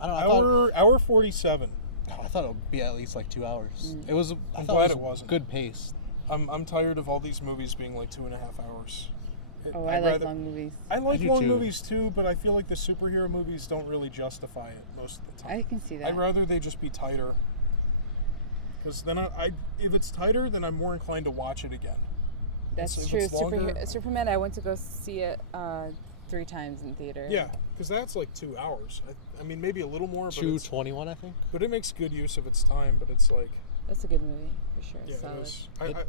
I don't know. Hour 47. I thought it would be at least like 2 hours. It was. I'm glad it wasn't. Good pace. I'm tired of all these movies being like 2.5 hours. I like long movies. I like long movies too, but I feel like the superhero movies don't really justify it most of the time. I can see that. I'd rather they just be tighter. Because then if it's tighter, then I'm more inclined to watch it again. That's true. Superman, I went to go see it 3 times in theater. Yeah, because that's like 2 hours. I mean, maybe a little more. 2:21, I think. But it makes good use of its time. But it's like. That's a good movie for sure. Yeah, solid. it is.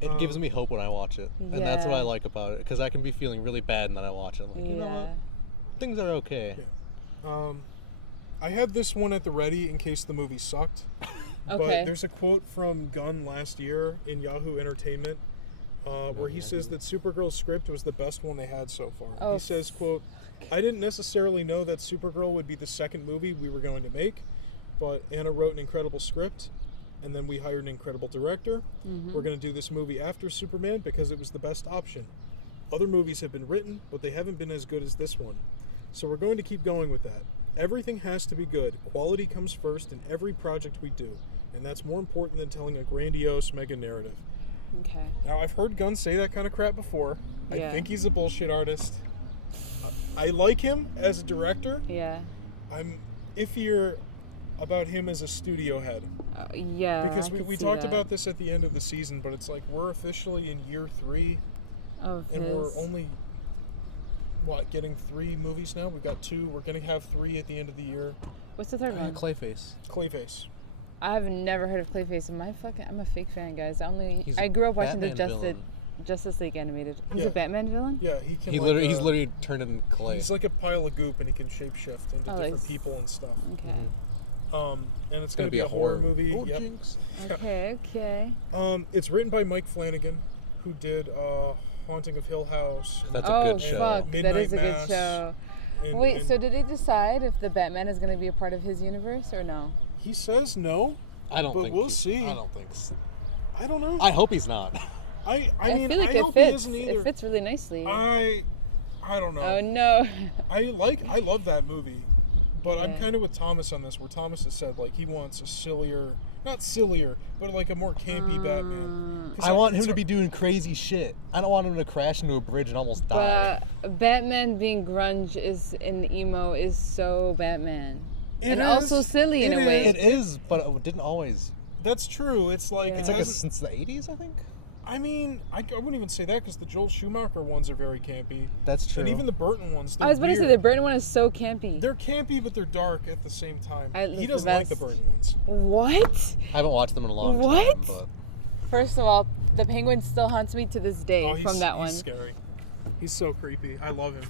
It gives me hope when I watch it, and that's what I like about it. Because I can be feeling really bad, and then I watch it. I'm like, you know what? Things are okay. Yeah. I had this one at the ready in case the movie sucked. Okay. But there's a quote from Gunn last year in Yahoo Entertainment where he says that Supergirl's script was the best one they had so far. He says, quote, I didn't necessarily know that Supergirl would be the second movie we were going to make, but Anna wrote an incredible script, and then we hired an incredible director. We're going to do this movie after Superman because it was the best option. Other movies have been written, but they haven't been as good as this one. So we're going to keep going with that. Everything has to be good. Quality comes first in every project we do, and that's more important than telling a grandiose mega narrative. Okay. Now, I've heard Gunn say that kind of crap before. Yeah. I think he's a bullshit artist. I like him as a director. Yeah. I'm iffier about him as a studio head. Yeah. Because I we could see talked that. about this at the end of the season, but it's like we're officially in year 3, Of and his. we're only, getting 3 movies now? We've got 2. We're going to have 3 at the end of the year. What's the third one? Clayface. Clayface. I've never heard of Clayface. I'm a fake fan, guys. He's I grew up watching the Batman villain. Justice League animated. He's Yeah. a Batman villain? Yeah, he can. He's literally turned into clay. He's like a pile of goop, and he can shapeshift into Oh, different like- people and stuff. Okay. And it's It's going to be a horror movie. Oh, Yep. jinx. Okay. It's written by Mike Flanagan, who did Haunting of Hill House. That's a Oh, good show. fuck. That Midnight is a good Mass. show. And- Wait, and so did they decide if the Batman is going to be a part of his universe or no? he says no. I don't But think we'll see. I don't think so. I don't know. I hope he's not. I I mean, feel like I it hope he fits. isn't either. It fits really nicely. I don't know. Oh, no. I love that movie, but I'm Yeah. kind of with Thomas on this, where Thomas has said like he wants a sillier, not sillier, but like a more campy Batman. 'Cause I want him it's to hard- be doing crazy shit. I don't want him to crash into a bridge and almost die. But Batman being grunge and emo is so Batman. It and is. also silly in It a way. It is, but it didn't always. That's true. It's like Yeah. It's it like doesn't- since the 80s, I think. I mean, I wouldn't even say that because the Joel Schumacher ones are very campy, That's true. and even the Burton ones. I was about to say the weird. Burton one is so campy. They're campy, but they're dark at the same time. I He like the doesn't like the best. Burton ones. What? I haven't watched them in a long What? time, but First of all, the Penguin still haunts me to this day Oh, from that one. He's scary. He's so creepy. I love him.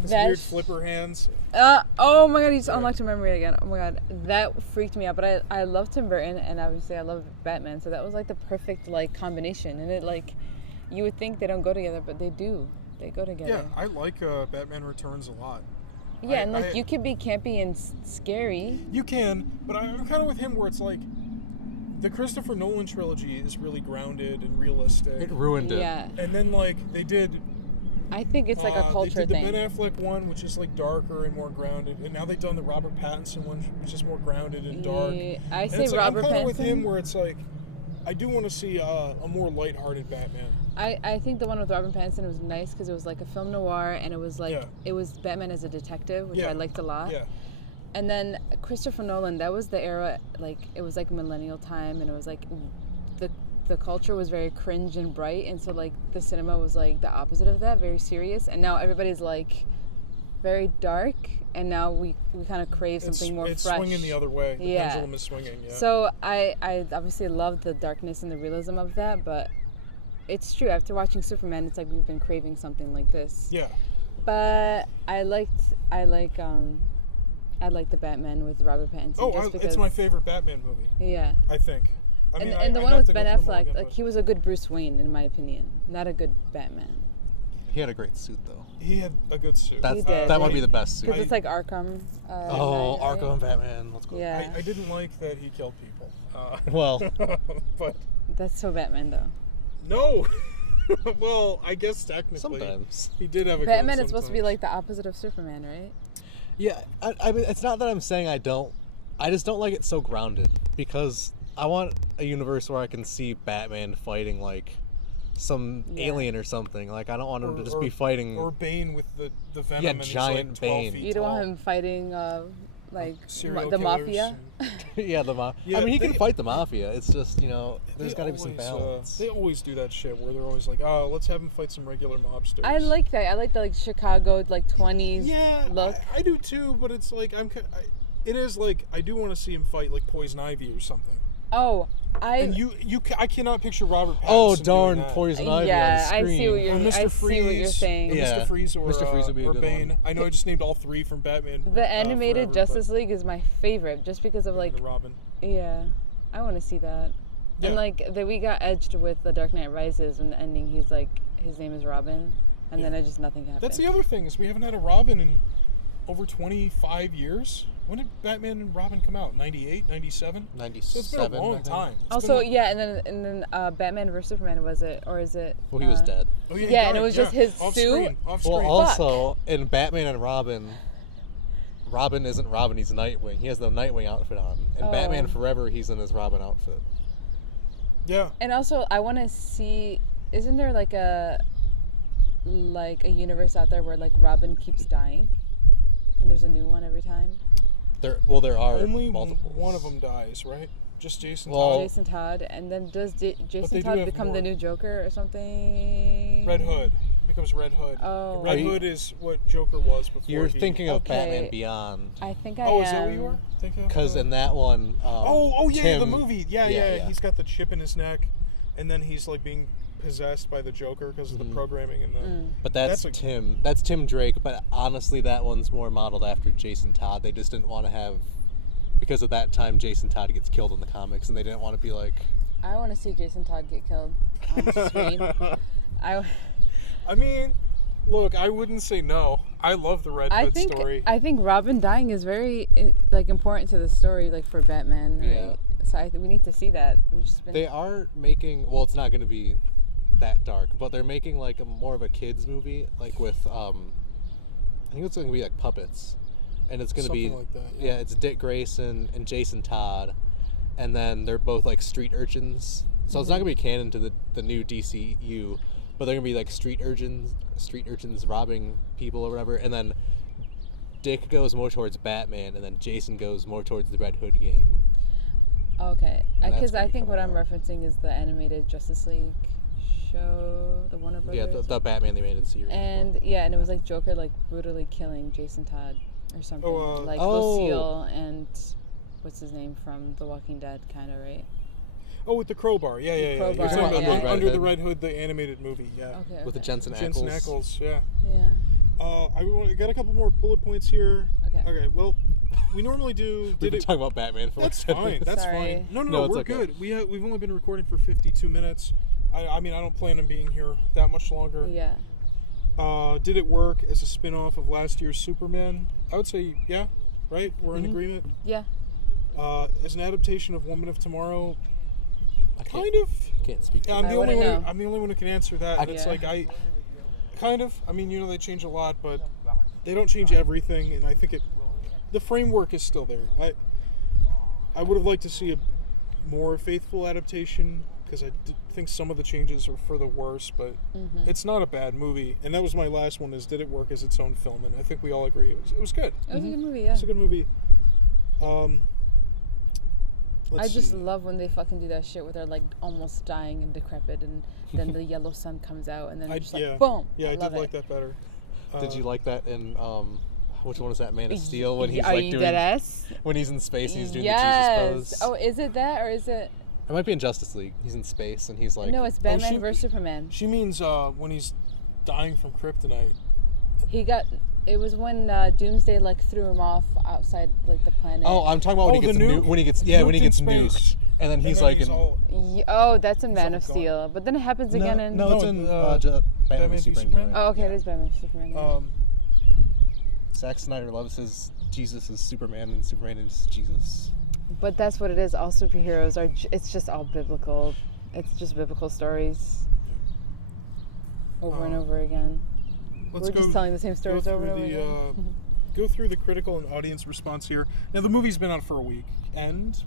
His That weird sh- flipper hands. Oh my god, he just unlocked a memory again. Oh my god, that freaked me out. But I love Tim Burton, and obviously I love Batman, so that was like the perfect like combination. And it like, you would think they don't go together, but they do. They go together. Yeah, I like Batman Returns a lot. Yeah, I- and like I- you could be campy and scary. You can, but I'm kind of with him where it's like the Christopher Nolan trilogy is really grounded and realistic. it ruined it. Yeah, And then like they did I think it's like a culture they did thing. the Ben Affleck one, which is like darker and more grounded, and now they've done the Robert Pattinson one, which is more grounded and dark. Yeah, I And say it's like, Robert I'm kind of with him Pattinson. where it's like I do want to see a more lighthearted Batman. I think the one with Robert Pattinson was nice because it was like a film noir, and it was like Yeah. it was Batman as a detective, which Yeah. I liked a lot. Yeah, And then Christopher Nolan, that was the era, like it was like millennial time, and it was like the culture was very cringe and bright, and so like the cinema was like the opposite of that, very serious. And now everybody's like very dark, and now we kind of crave something more it's fresh. swinging the other way. The Yeah. pendulum is swinging. Yeah. So I obviously love the darkness and the realism of that, but it's true. After watching Superman, it's like we've been craving something like this. yeah. But I like the Batman with Robert Pattinson. Oh, just because, it's my favorite Batman movie. Yeah. I think. I mean, And the I'd one have with to go Ben through them all Affleck, again, like but he was a good Bruce Wayne in my opinion, not a good Batman. He had a great suit though. he had a good suit. That's He did. that might be the best suit. Because it's like Arkham. Oh, Knight, right? Arkham Batman. Let's go. Yeah, I didn't like that he killed people. Well, But that's so Batman though. no. Well, I guess technically sometimes. he did have a Batman gun is supposed to be sometimes. like the opposite of Superman, right? Yeah, I mean, it's not that I'm saying I don't. I just don't like it so grounded because I want a universe where I can see Batman fighting like some Yeah. alien or something. Like I don't want him to just Or- be fighting. Or Bane with the venom. Yeah, and he's giant like 12 Bane. feet You don't tall. want him fighting like Serial the killers mafia. and- yeah, the mafia. Yeah, I mean, he can they- fight the mafia. It's just there's They got to be some always, balance. they always do that shit where they're always like, oh, let's have him fight some regular mobsters. I like that. I like the like Chicago like 20s Yeah, look. I do too, but it's like it is like I do want to see him fight like Poison Ivy or something. Oh, And I cannot picture Robert Pattinson. Oh doing darn, that. Poison Ivy yeah, on I screen. see what Or you're. Mr. I Freeze, see what you're saying. or Yeah. Mr. Freeze or Mr. Freeze would be a or good Bane. one. I know I just named all 3 from Batman. The animated forever, Justice League is my favorite, just because of but like, the Robin. yeah, I want to see that. Yeah. And like that we got edged with The Dark Knight Rises when the ending he's like his name is Robin, and then Yeah. it just nothing happened. That's the other thing is we haven't had a Robin in over 25 years. When did Batman and Robin come out? 98, 97? 97. So it's been a long time. It's Also, been yeah, and then Batman vs Superman, was it, or is it? Well, he was dead. Oh, Yeah, he and died, it was just his off suit. Screen, off Well, screen. also, in Batman and Robin, Robin isn't Robin, he's Nightwing. He has the Nightwing outfit on. In Batman Forever, he's in his Robin outfit. Yeah. And also, I want to see. Isn't there like a universe out there where like Robin keeps dying, and there's a new one every time? There are Only multiples. one of them dies, right? Just Jason Well- Todd. Jason Todd, and then does they Jason do Todd have become more. the new Joker or something? Red Hood. Becomes Red Hood. Oh. Red Are you- Hood is what Joker was before. You're he- thinking of Okay. Batman Beyond. I think I Oh, am. is that what you were thinking of? Because in that one, Oh, yeah, Tim, the movie. Yeah. He's got the chip in his neck, and then he's like being possessed by the Joker because of the programming and the. But that's That's a- Tim. That's Tim Drake. But honestly, that one's more modeled after Jason Todd. They just didn't want to have, because of that time, Jason Todd gets killed in the comics, and they didn't want to be like. I want to see Jason Todd get killed on screen. I mean, look, I wouldn't say no. I love the Red Hood story. I think Robin dying is very like important to the story, like for Batman. Right? Yeah. So I think we need to see that. We've just been. They are making. Well, it's not going to be that dark, but they're making like a more of a kids movie, like with I think it's going to be like puppets, and it's going to be Something like that, yeah, it's Dick Grayson and Jason Todd, and then they're both like street urchins. So it's not going to be canon to the new DCU, but they're going to be like street urchins robbing people or whatever, and then Dick goes more towards Batman, and then Jason goes more towards the Red Hood gang. Okay, And that's because gonna I be think what coming I'm out. referencing is the animated Justice League show, the Warner Brothers. Yeah, the Batman they made in the series. And yeah, and it was like Joker like brutally killing Jason Todd or something. Like Oh. Lucille and what's his name from The Walking Dead, kind of, right? Oh, with the crowbar. Yeah. You're crowbar, talking about yeah. Under the Red Red Hood, the animated movie. Yeah. Okay. with the Jensen Jensen Ackles. Ackles. Yeah. Yeah. I got a couple more bullet points here. Okay. Okay. Well, we normally do. We've Did been it? talking about Batman for That's like 7 fine. minutes. That's Sorry. fine. No, No, it's we're okay. good. We've only been recording for 52 minutes. I mean, I don't plan on being here that much longer. Yeah. Did it work as a spin-off of last year's Superman? I would say, yeah. Right? We're in agreement. Yeah. As an adaptation of Woman of Tomorrow, I can't, kind of. can't speak. Yeah, to I'm that. the I only wouldn't one. know. I'm the only one who can answer that. And it's Yeah. like kind of. I mean, they change a lot, but they don't change everything, and I think the framework is still there. I would have liked to see a more faithful adaptation because I think some of the changes are for the worse, but it's not a bad movie. And that was my last one: is did it work as its own film? And I think we all agree it was good. It was a good movie. Yeah. It's a good movie. I Let's just see. love when they fucking do that shit where they're like almost dying and decrepit, and then the yellow sun comes out, and then just like boom. Yeah, I love did like it. that better. Did you like that in which one is that? Man of Steel when he's Are like you doing dead ass? when he's in space and he's doing Yes. the Jesus pose. Oh, is it that or is it? It might be in Justice League. He's in space and he's like No, it's Batman she- vs Superman. She means when he's dying from kryptonite. He got. It was when Doomsday like threw him off outside like the planet. Oh, I'm talking about when Oh, he gets the nuke? when he gets Nuked when he in gets space. nuked, and then he's And then like in all, Oh, that's in Man all of gone. Steel. But then it happens again in. no, it's in Batman Batman v v Superman. Superman? You're right. Oh, okay, it is Batman vs Superman. Yeah. Zack Snyder loves his Jesus is Superman and Superman is Jesus. But that's what it is. All superheroes are. It's just all biblical. It's just biblical stories. Over and over again. let's We're just telling the same stories go over and through over again. Go through the critical and audience response here. Now the movie's been out for a weekend.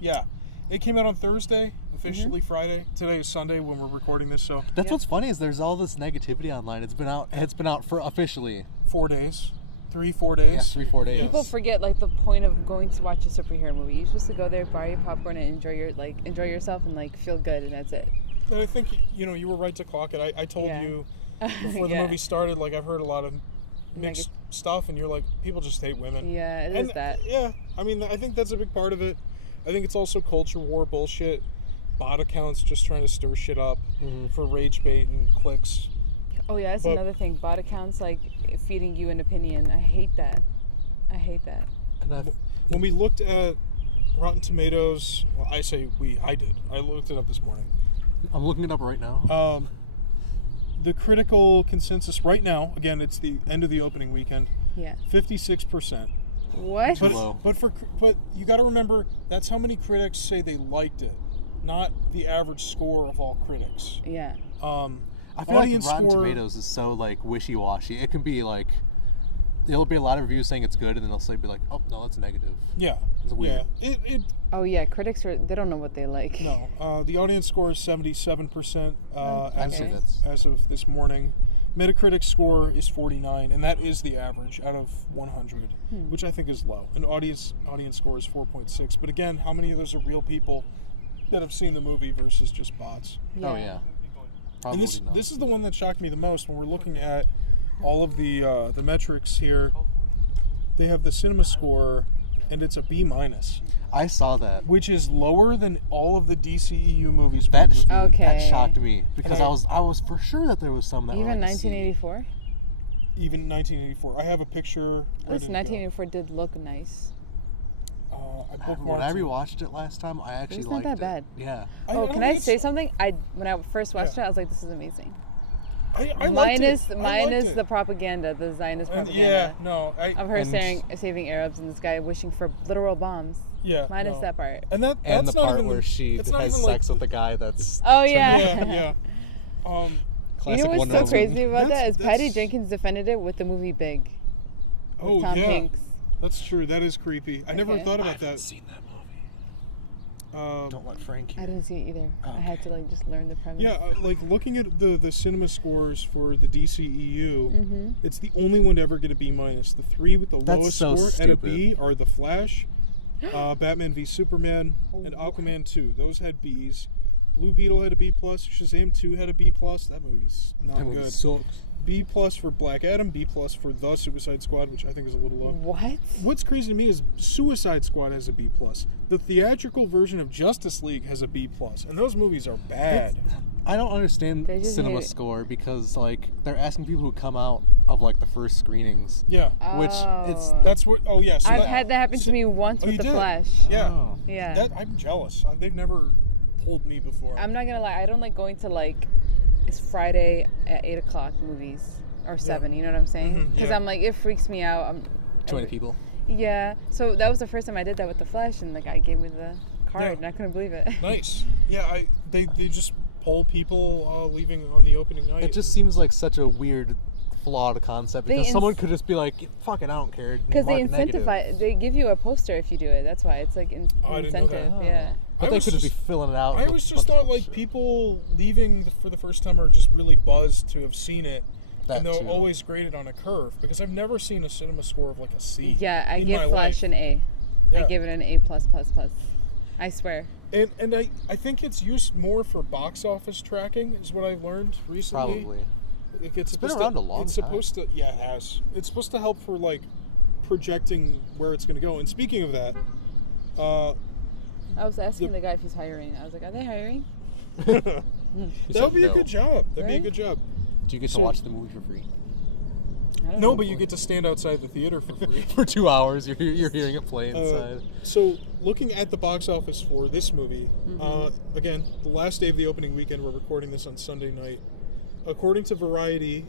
Yeah, it came out on Thursday, officially Friday. Today is Sunday when we're recording this, so That's what's funny is there's all this negativity online. It's been out for officially 4 days, 3-4 days. yeah 3-4 days. People forget like the point of going to watch a superhero movie. You're supposed to go there, buy your popcorn, and enjoy yourself and like feel good, and that's it. And I think you were right to clock it. I told Yeah. you before the Yeah. movie started. Like I've heard a lot of mixed stuff, and you're like, people just hate women. Yeah, it and is that. Yeah, I mean, I think that's a big part of it. I think it's also culture war bullshit. Bot accounts just trying to stir shit up for rage bait and clicks. Oh yeah, that's But- another thing. Bot accounts like feeding you an opinion. I hate that. And When we looked at Rotten Tomatoes, well, I say I did. I looked it up this morning. I'm looking it up right now. The critical consensus right now, again, it's the end of the opening weekend, Yeah. 56%. What? Too low. But you got to remember that's how many critics say they liked it, not the average score of all critics. Yeah. I feel like Rotten Tomatoes is so like wishy-washy. It can be like there'll be a lot of reviews saying it's good, and then they'll say be like, "Oh no, that's negative." Yeah, it's weird. Yeah. Oh yeah, critics they don't know what they like. No, the audience score is 77% Okay. as of this morning. Metacritic score is 49, and that is the average out of 100, which I think is low. And audience score is 4.6. But again, how many of those are real people that have seen the movie versus just bots? Yeah. Oh yeah. Probably And this is the one that shocked me the most when we're looking at all of the metrics here. They have the cinema score, and it's a B-, I saw that. which is lower than all of the DCEU movies. That we've reviewed. Okay. that shocked me because And I was for sure that there was some that were Even like a C. 1984. Even 1984. I have a picture. At least 1984 did look nice. I When I bookmarked it. rewatched it last time, I actually It's not liked that it. bad. Yeah. Oh, don't can I think say it's- something? When I first watched it, I was like, "This is amazing." I liked minus it. I liked it. the propaganda, the Zionist And propaganda of her And- saving Arabs and this guy wishing for literal bombs. Yeah. Minus no. that part. And that's And the not part even, where she it's not has even sex like, with the guy that's Oh yeah. Yeah. You classic know what's Wonder so Woman. crazy about that That's- is Patty that's- Jenkins defended it with the movie Big. With Oh Tom yeah. Hanks. That's true. That is creepy. I never Okay. thought I about haven't that. seen that movie. Don't Let Frank. I didn't see it either. I had to like just learn the premise. Yeah, like looking at the cinema scores for the DCEU, Mm-hmm. it's the only one to ever get a B-. The three with the That's lowest so score and a stupid. B are The Flash, Batman v Superman, and Aquaman 2. Those had Bs. Blue Beetle had a B+. Shazam 2 had a B+. That movie's not That movie good. sucks. B+ for Black Adam, B+ for The Suicide Squad, which I think is a little low. What? What's crazy to me is Suicide Squad has a B+. The theatrical version of Justice League has a B+. And those movies are bad. I don't understand They just cinema hate it. score because like they're asking people who come out of like the first screenings. Yeah. Which it's That's what. Oh yeah. So I've had that happen to me once Oh, with you The did? Flash. Yeah. Oh. Yeah. I'm jealous. They've never pulled me before. I'm not gonna lie, I don't like going to like it's Friday at 8:00 movies or 7. You know what I'm saying? Because yeah. I'm like it freaks me out. Too many people. Yeah. So that was the first time I did that with The Flash, and the guy gave me the card, Yeah. and I couldn't believe it. Nice. Yeah. They just pull people leaving on the opening night. It just seems like such a weird, flawed concept They because someone ins- could just be like, "Fuck it, I don't care." Because they mark it negative. incentivize, they give you a poster if you do it. That's why it's like an Oh, I didn't know that. incentive. Oh. Yeah. But I they was could just be just- filling it out. I with always a just bunch of thought like bullshit. people leaving for the first time are just really buzzed to have seen it. That and they're too. always graded on a curve because I've never seen a cinema score of like a C. Yeah, I in give my Flash life. an A. Yeah. I give it an A+++. I swear. And I think it's used more for box office tracking is what I've learned recently. Probably. It's been supposed around to, a long It's supposed to, yeah, it has. It's supposed to help for like projecting where it's going to go. And speaking of that, I was asking the guy if he's hiring. I was like, are they hiring? that said would be a no. good job. That'd be a Right? good job. Do you get to So- watch the movie for free? I don't No, know. but you get to stand outside the theater for free. For 2 hours, you're hearing it play inside. So, looking at the box office for this movie, Mm-hmm. again, the last day of the opening weekend, we're recording this on Sunday night. According to Variety,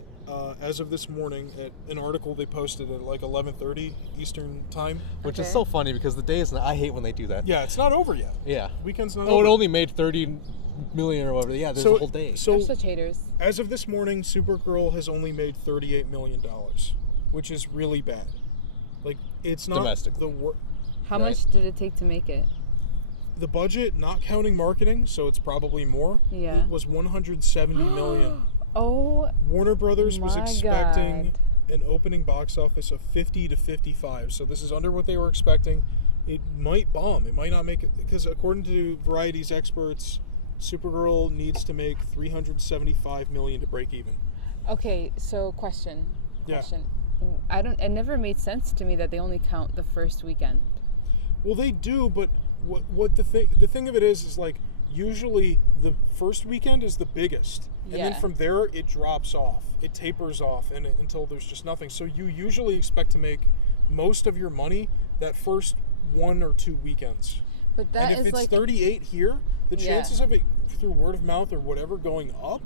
as of this morning, at an article they posted at like 11:30 Eastern time. Which is Okay. so funny because the days I hate when they do that. Yeah, it's not over yet. Yeah. Weekend's not Oh, over. it only made 30 million or whatever. Yeah, there's a whole day. So, They're such haters. as of this morning, Supergirl has only made $38 million, which is really bad. Like, it's not Domestically. How Right. much did it take to make it? the budget, not counting marketing, so it's probably more. Yeah. It was $170 million. Oh, Warner Brothers was My expecting God. an opening box office of 50 to 55. So this is under what they were expecting. It might bomb. It might not make it because according to Variety's experts, Supergirl needs to make $375 million to break even. okay. So question. Yeah. It never made sense to me that they only count the first weekend. Well, they do, but what the thing of it is like usually the first weekend is the biggest, and then Yeah. from there it drops off, it tapers off, and until there's just nothing. So you usually expect to make most of your money that first 1 or 2 weekends. But that and if is it's like 38 here, the Yeah. chances of it through word of mouth or whatever going up,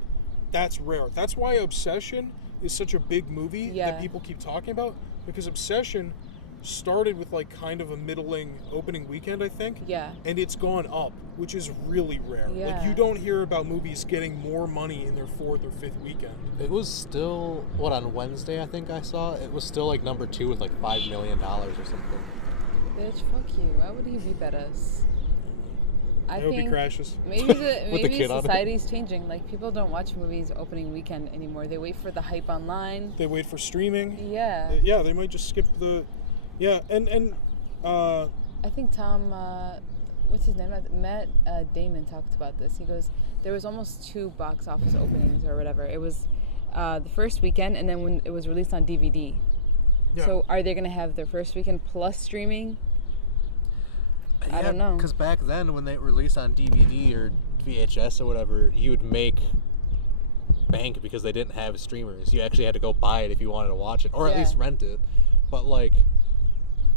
that's rare. That's why Obsession is such a big movie Yeah. that people keep talking about, because Obsession started with like kind of a middling opening weekend, I think. Yeah. And it's gone up, which is really rare. Like, Yeah. you don't hear about movies getting more money in their 4th or 5th weekend. It was still, on Wednesday I think I saw, it was still like number 2 with like $5 million or something. Bitch, fuck you. Why would he beat us? I hope he crashes. Maybe With the kid on it. society's changing. Like, people don't watch movies opening weekend anymore. They wait for the hype online. They wait for streaming. Yeah. Yeah, they might just skip the... Yeah, and I think Tom, what's his name? Matt Damon talked about this. He goes, there was almost 2 box office openings or whatever. It was the first weekend, and then when it was released on DVD. Yeah. So are they going to have their first weekend plus streaming? I don't know. Because back then, when they released on DVD or VHS or whatever, you would make bank because they didn't have streamers. You actually had to go buy it if you wanted to watch it, or at Yeah. least rent it. But like,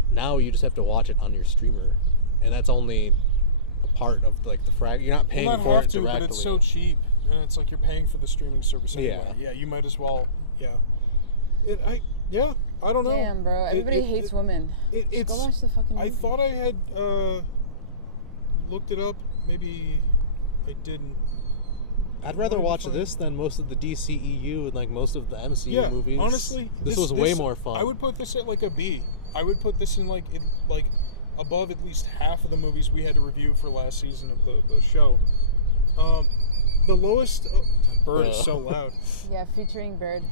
now you just have to watch it on your streamer, and that's only a part of like the You're not paying for it directly. But it's so cheap, and it's like you're paying for the streaming service anyway. Yeah. Yeah, you might as well. Yeah. I don't know. Damn, bro. Everybody hates women. Just go watch the fucking movie. I thought I had looked it up. Maybe I didn't. I'd rather watch this than most of the DCEU and like most of the MCU movies. Honestly, this was way more fun. I would put this at like a B. I would put this in like above at least half of the movies we had to review for last season of the show. The lowest. Oh, that bird is so loud. Yeah, featuring Bird.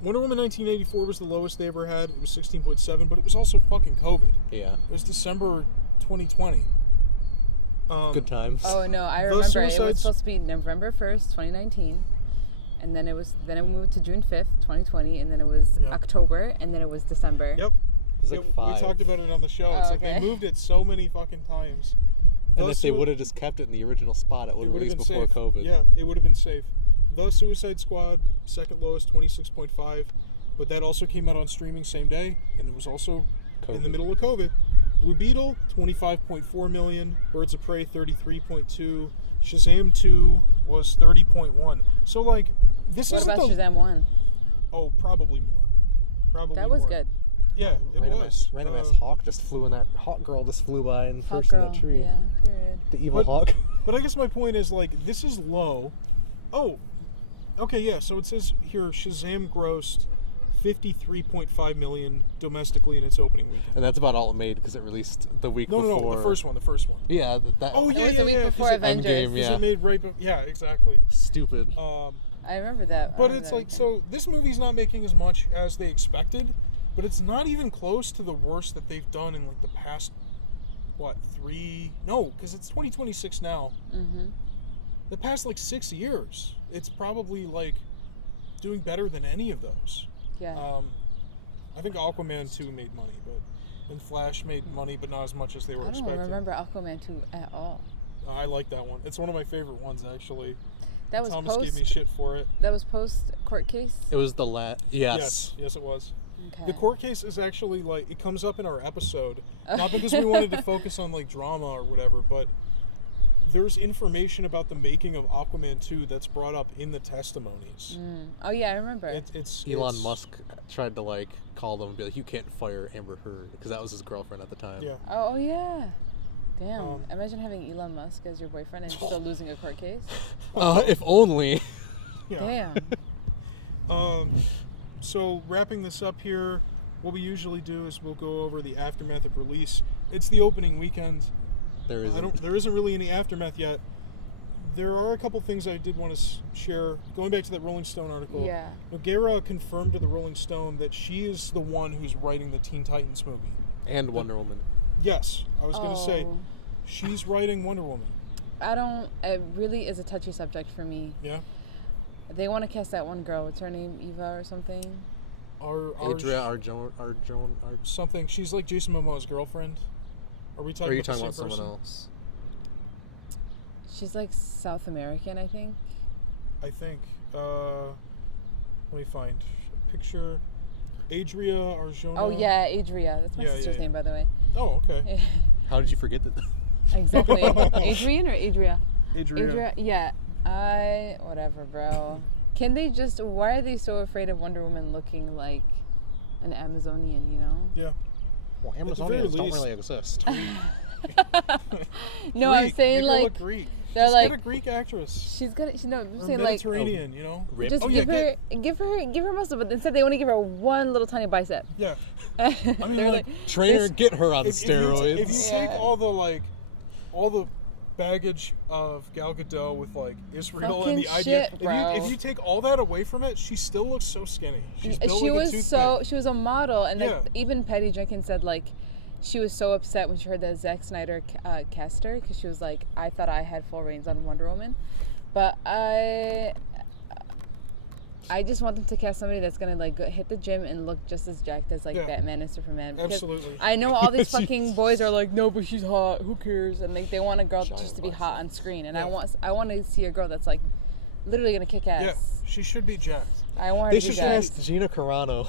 Wonder Woman 1984 was the lowest they ever had. It was 16.7, but it was also fucking COVID. Yeah. It was December 2020. Good times. Oh no, I remember it was supposed to be November 1st, 2019, and then it moved to June 5th, 2020, and then it was October, and then it was December. Yep. It's like 5. We talked about it on the show. It's like they moved it so many fucking times. And if they would have just kept it in the original spot, it would have released before safe. COVID. Yeah, it would have been safe. The Suicide Squad, second lowest, 26.5, but that also came out on streaming same day, and it was also in the middle of COVID. Blue Beetle, 25.4 million. Birds of Prey, 33.2. Shazam 2 was 30.1. So, like, this is. What about Shazam 1? Oh, probably more. Probably that was more. Good. Yeah, it was. Random ass hawk just flew in that. Hawk girl just flew by and perched in that tree. Yeah, period. The evil hawk. But I guess my point is, like, this is low. Oh, okay, yeah. So it says here Shazam grossed 53.5 million domestically in its opening weekend. And that's about all it made because it released the week before. No, the first one. Yeah, that. Oh, yeah, it was the week before Avengers. Endgame, yeah. It made yeah, exactly. Stupid. I remember that. But it's like, so this movie's not making as much as they expected, but it's not even close to the worst that they've done in like the past, what, 3? No, because it's 2026 now. Mm-hmm. The past like 6 years, it's probably like doing better than any of those. Yeah. I think Aquaman 2 made money, and Flash made money, but not as much as they were expecting. I don't remember Aquaman 2 at all. I like that one. It's one of my favorite ones, actually. That was Thomas gave me shit for it. That was post court case? It was the last. Yes, it was. Okay. The court case is actually like, it comes up in our episode, not because we wanted to focus on like drama or whatever, but there's information about the making of Aquaman 2 that's brought up in the testimonies. Oh yeah, I remember. Elon Musk tried to like call them and be like, you can't fire Amber Heard, because that was his girlfriend at the time. Yeah. Oh yeah. Damn. Imagine having Elon Musk as your boyfriend and still losing a court case. If only. Yeah. Damn. So wrapping this up here, what we usually do is we'll go over the aftermath of release. It's the opening weekend. There isn't really any aftermath yet. There are a couple things I did want to share. Going back to that Rolling Stone article. Yeah. Nogueira confirmed to the Rolling Stone that she is the one who's writing the Teen Titans movie. And Wonder Woman. Yes, I was going to say, she's writing Wonder Woman. It really is a touchy subject for me. Yeah? They want to cast that one girl. What's her name? Eva or something? Adria Arjona. Something. She's like Jason Momoa's girlfriend. Are we talking about someone else? She's like South American, I think. Let me find a picture. Adria Arjona. Oh yeah, Adria. That's my sister's name, by the way. Oh, okay. How did you forget that? Exactly. Adrian or Adria? Adria. Yeah. Whatever, bro. Can they just? Why are they so afraid of Wonder Woman looking like an Amazonian, you know? Yeah. Well, very Amazonians don't least- really exist. No, I'm Greek. saying Make her like look Greek. they're Just like get a Greek actress. she's gonna. I'm Or saying like Mediterranean, you know. Rip. just Oh, yeah, give her muscle, but instead they want to give her one little tiny bicep. Yeah. They're like, Trainer, get her on If you steroids. take Yeah. all the baggage of Gal Gadot with like Israel and the Fucking idea, shit, bro. if you take all that away from it, she still looks so skinny. She's built She like was a toothpick. she was a model, and like, Yeah. even Patty Jenkins said like she was so upset when she heard that Zack Snyder cast her, because she was like, I thought I had full reins on Wonder Woman, but I just want them to cast somebody that's gonna like hit the gym and look just as jacked as like Yeah. Batman and Superman. Because Absolutely. I know all these fucking boys are like, no, but she's hot. Who cares? And like they want a girl Giant just to be biceps. hot on screen, and Yeah. I want to see a girl that's like literally gonna kick ass. Yeah, she should be jacked. I want her They to be should jacked. cast Gina Carano.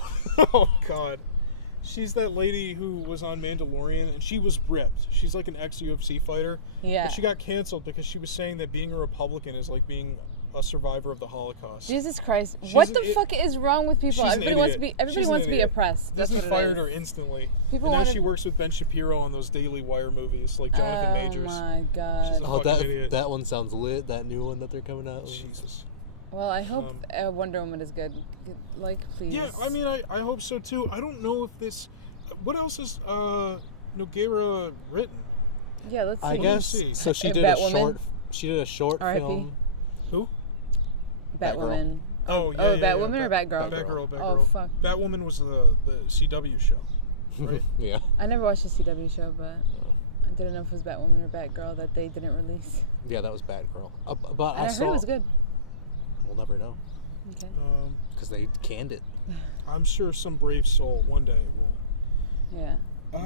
Oh God, she's that lady who was on Mandalorian, and she was ripped. She's like an ex-UFC fighter. Yeah. But she got canceled because she was saying that being a Republican is like being a survivor of the Holocaust. Jesus Christ! She's What an the fuck is wrong with people? She's an Everybody wants to be. idiot. Everybody She's an wants to be idiot. oppressed. That's Disney what it fired her is. instantly. People and now wanna- she works with Ben Shapiro on those Daily Wire movies, like Jonathan Majors. Oh my god. She's a- Oh, fucking idiot. that one sounds lit. That new one that they're coming out with. Jesus. Well, I hope Wonder Woman is good. Like, please. Yeah, I mean, I hope so too. I don't know if this. What else is Nogueira written? Yeah, let's see. I guess see. so. She A did a Batwoman? short. She did a short R.I.P. film. Who? Batwoman. Oh, yeah. Oh, yeah, Batwoman yeah. or Batgirl? Batgirl. Oh, fuck. Batwoman was the CW show, right? Yeah. I never watched the CW show, but I didn't know if it was Batwoman or Batgirl that they didn't release. Yeah, that was Batgirl. But And I heard it was good. We'll never know Okay. because they canned it. I'm sure some brave soul one day will. Yeah.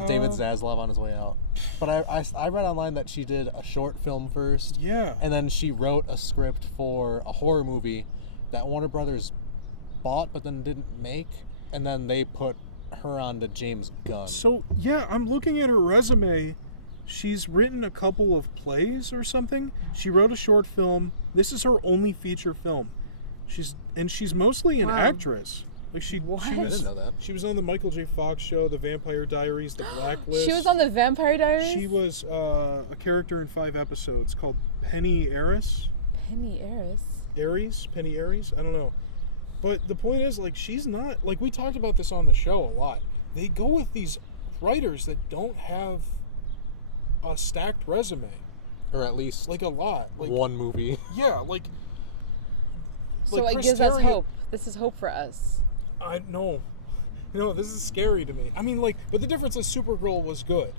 David Zaslav on his way out. But I read online that she did a short film first. Yeah. And then she wrote a script for a horror movie that Warner Brothers bought but then didn't make. And then they put her on to James Gunn. So, yeah, I'm looking at her resume. She's written a couple of plays or something. She wrote a short film. This is her only feature film. She's mostly an Wow. actress. Like she What? she I was didn't know that. she was on the Michael J. Fox show, The Vampire Diaries, The Blacklist. She was on the Vampire Diaries? She was a character in 5 episodes called Penny Aries. Penny Aries? Penny Aries? I don't know. But the point is, like, she's not, like, we talked about this on the show a lot. They go with these writers that don't have a stacked resume. Or at least Like, a lot. Like, one movie. yeah, like So it Chris gives us Terrio- hope. This is hope for us. I know. No, this is scary to me. I mean, like, but the difference is Supergirl was good.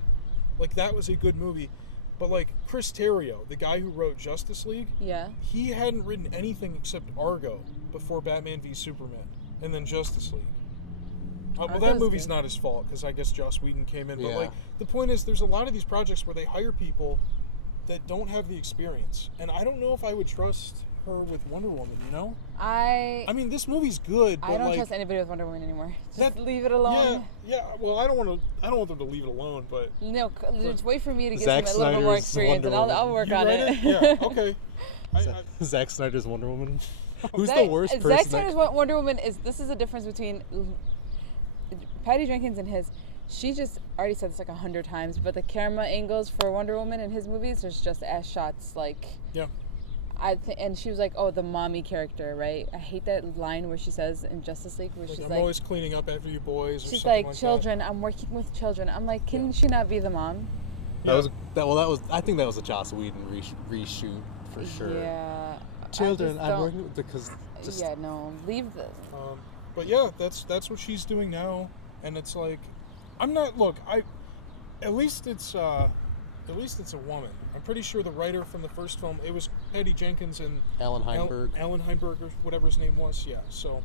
Like, that was a good movie. But, like, Chris Terrio, the guy who wrote Justice League, Yeah. he hadn't written anything except Argo before Batman v Superman, and then Justice League. Well, that Argo's movie's good. not his fault, because I guess Joss Whedon came in. But, Yeah. like, the point is, there's a lot of these projects where they hire people that don't have the experience. And I don't know if I would trust her with Wonder Woman, you know? I mean, this movie's good, but, I don't like... trust anybody with Wonder Woman anymore. Just that- leave it alone. Yeah, well, I don't want them to leave it alone, but... No, just wait for me to get Zack some, a little bit more Snyder's experience, and Wonder I'll Woman. work You on read it. Yeah, okay. Zack Snyder's Wonder Woman. Who's Zack- the worst person? Zack that- Snyder's Wonder Woman is. This is the difference between Patty Jenkins and his. She just already said this like 100 times, but the camera angles for Wonder Woman in his movies, there's just ass shots. Like, Yeah. and she was like, "Oh, the mommy character, right?" I hate that line where she says in Justice League, where Like, she's I'm like, always cleaning up after you boys, or she's something like, that. "Children, I'm working with children." I'm like, can she not be the mom? That was. I think that was a Joss Whedon reshoot for sure. Yeah. Children, I I'm just working with because just Yeah, no, leave the. But yeah, that's what she's doing now, and it's like, I'm not. Look, at least it's a woman. I'm pretty sure the writer from the first film, it was Patty Jenkins and Alan Heinberg, Alan Heinberg, or whatever his name was. Yeah. So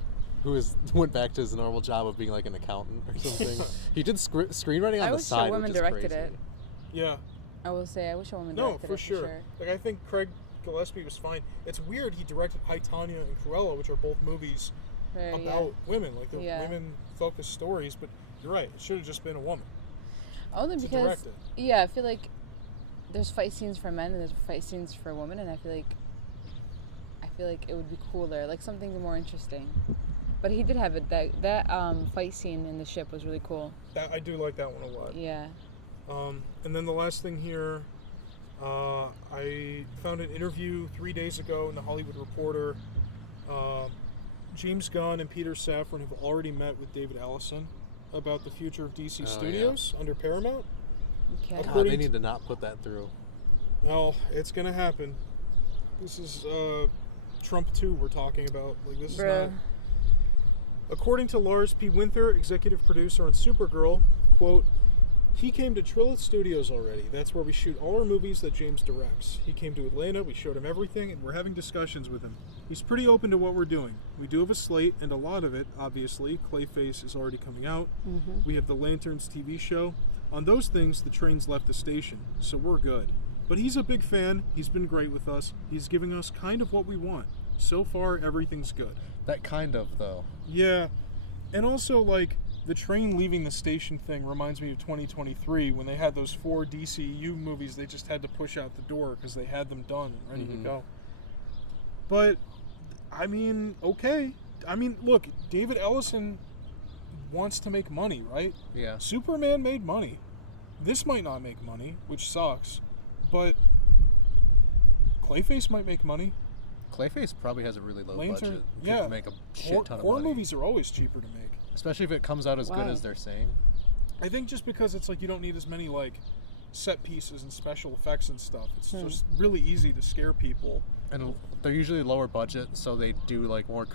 went back to his normal job of being like an accountant or something. He did screenwriting on I the wish a side, woman which is directed crazy. it. yeah. I will say, I wish a woman No, directed for it sure. Like, I think Craig Gillespie was fine. It's weird he directed High Tanya and Cruella, which are both movies Very, about women, like they're Yeah. women-focused stories. But you're right; it should have just been a woman. Only to because, direct it. yeah, I feel like there's fight scenes for men and there's fight scenes for women, and I feel like it would be cooler, like something more interesting. But he did have it. That fight scene in the ship was really cool. I do like that one a lot. Yeah. And then the last thing here, I found an interview 3 days ago in the Hollywood Reporter. James Gunn and Peter Safran have already met with David Ellison about the future of DC Studios under Paramount. Okay. God, they need to not put that through. Well, it's gonna happen. This is Trump 2 we're talking about. Like, this is not. According to Lars P. Winther, executive producer on Supergirl, quote, "He came to Trilith Studios already. That's where we shoot all our movies that James directs. He came to Atlanta, we showed him everything, and we're having discussions with him. He's pretty open to what we're doing. We do have a slate, and a lot of it, obviously. Clayface is already coming out. Mm-hmm. We have the Lanterns TV show. On those things, the train's left the station, so we're good. But he's a big fan. He's been great with us. He's giving us kind of what we want. So far, everything's good." That kind of, though. Yeah. And also, like, the train leaving the station thing reminds me of 2023 when they had those 4 DCU movies they just had to push out the door because they had them done and ready to go. But, I mean, okay. I mean, look, David Ellison wants to make money, right? Yeah. Superman made money. This might not make money, which sucks. But Clayface might make money. Clayface probably has a really low Lantern, budget. yeah. Could make a shit ton of Horror money. movies are always cheaper to make. Especially if it comes out as good Why? as they're saying. I think just because it's like you don't need as many like set pieces and special effects and stuff. It's just really easy to scare people. And they're usually lower budget, so they do like more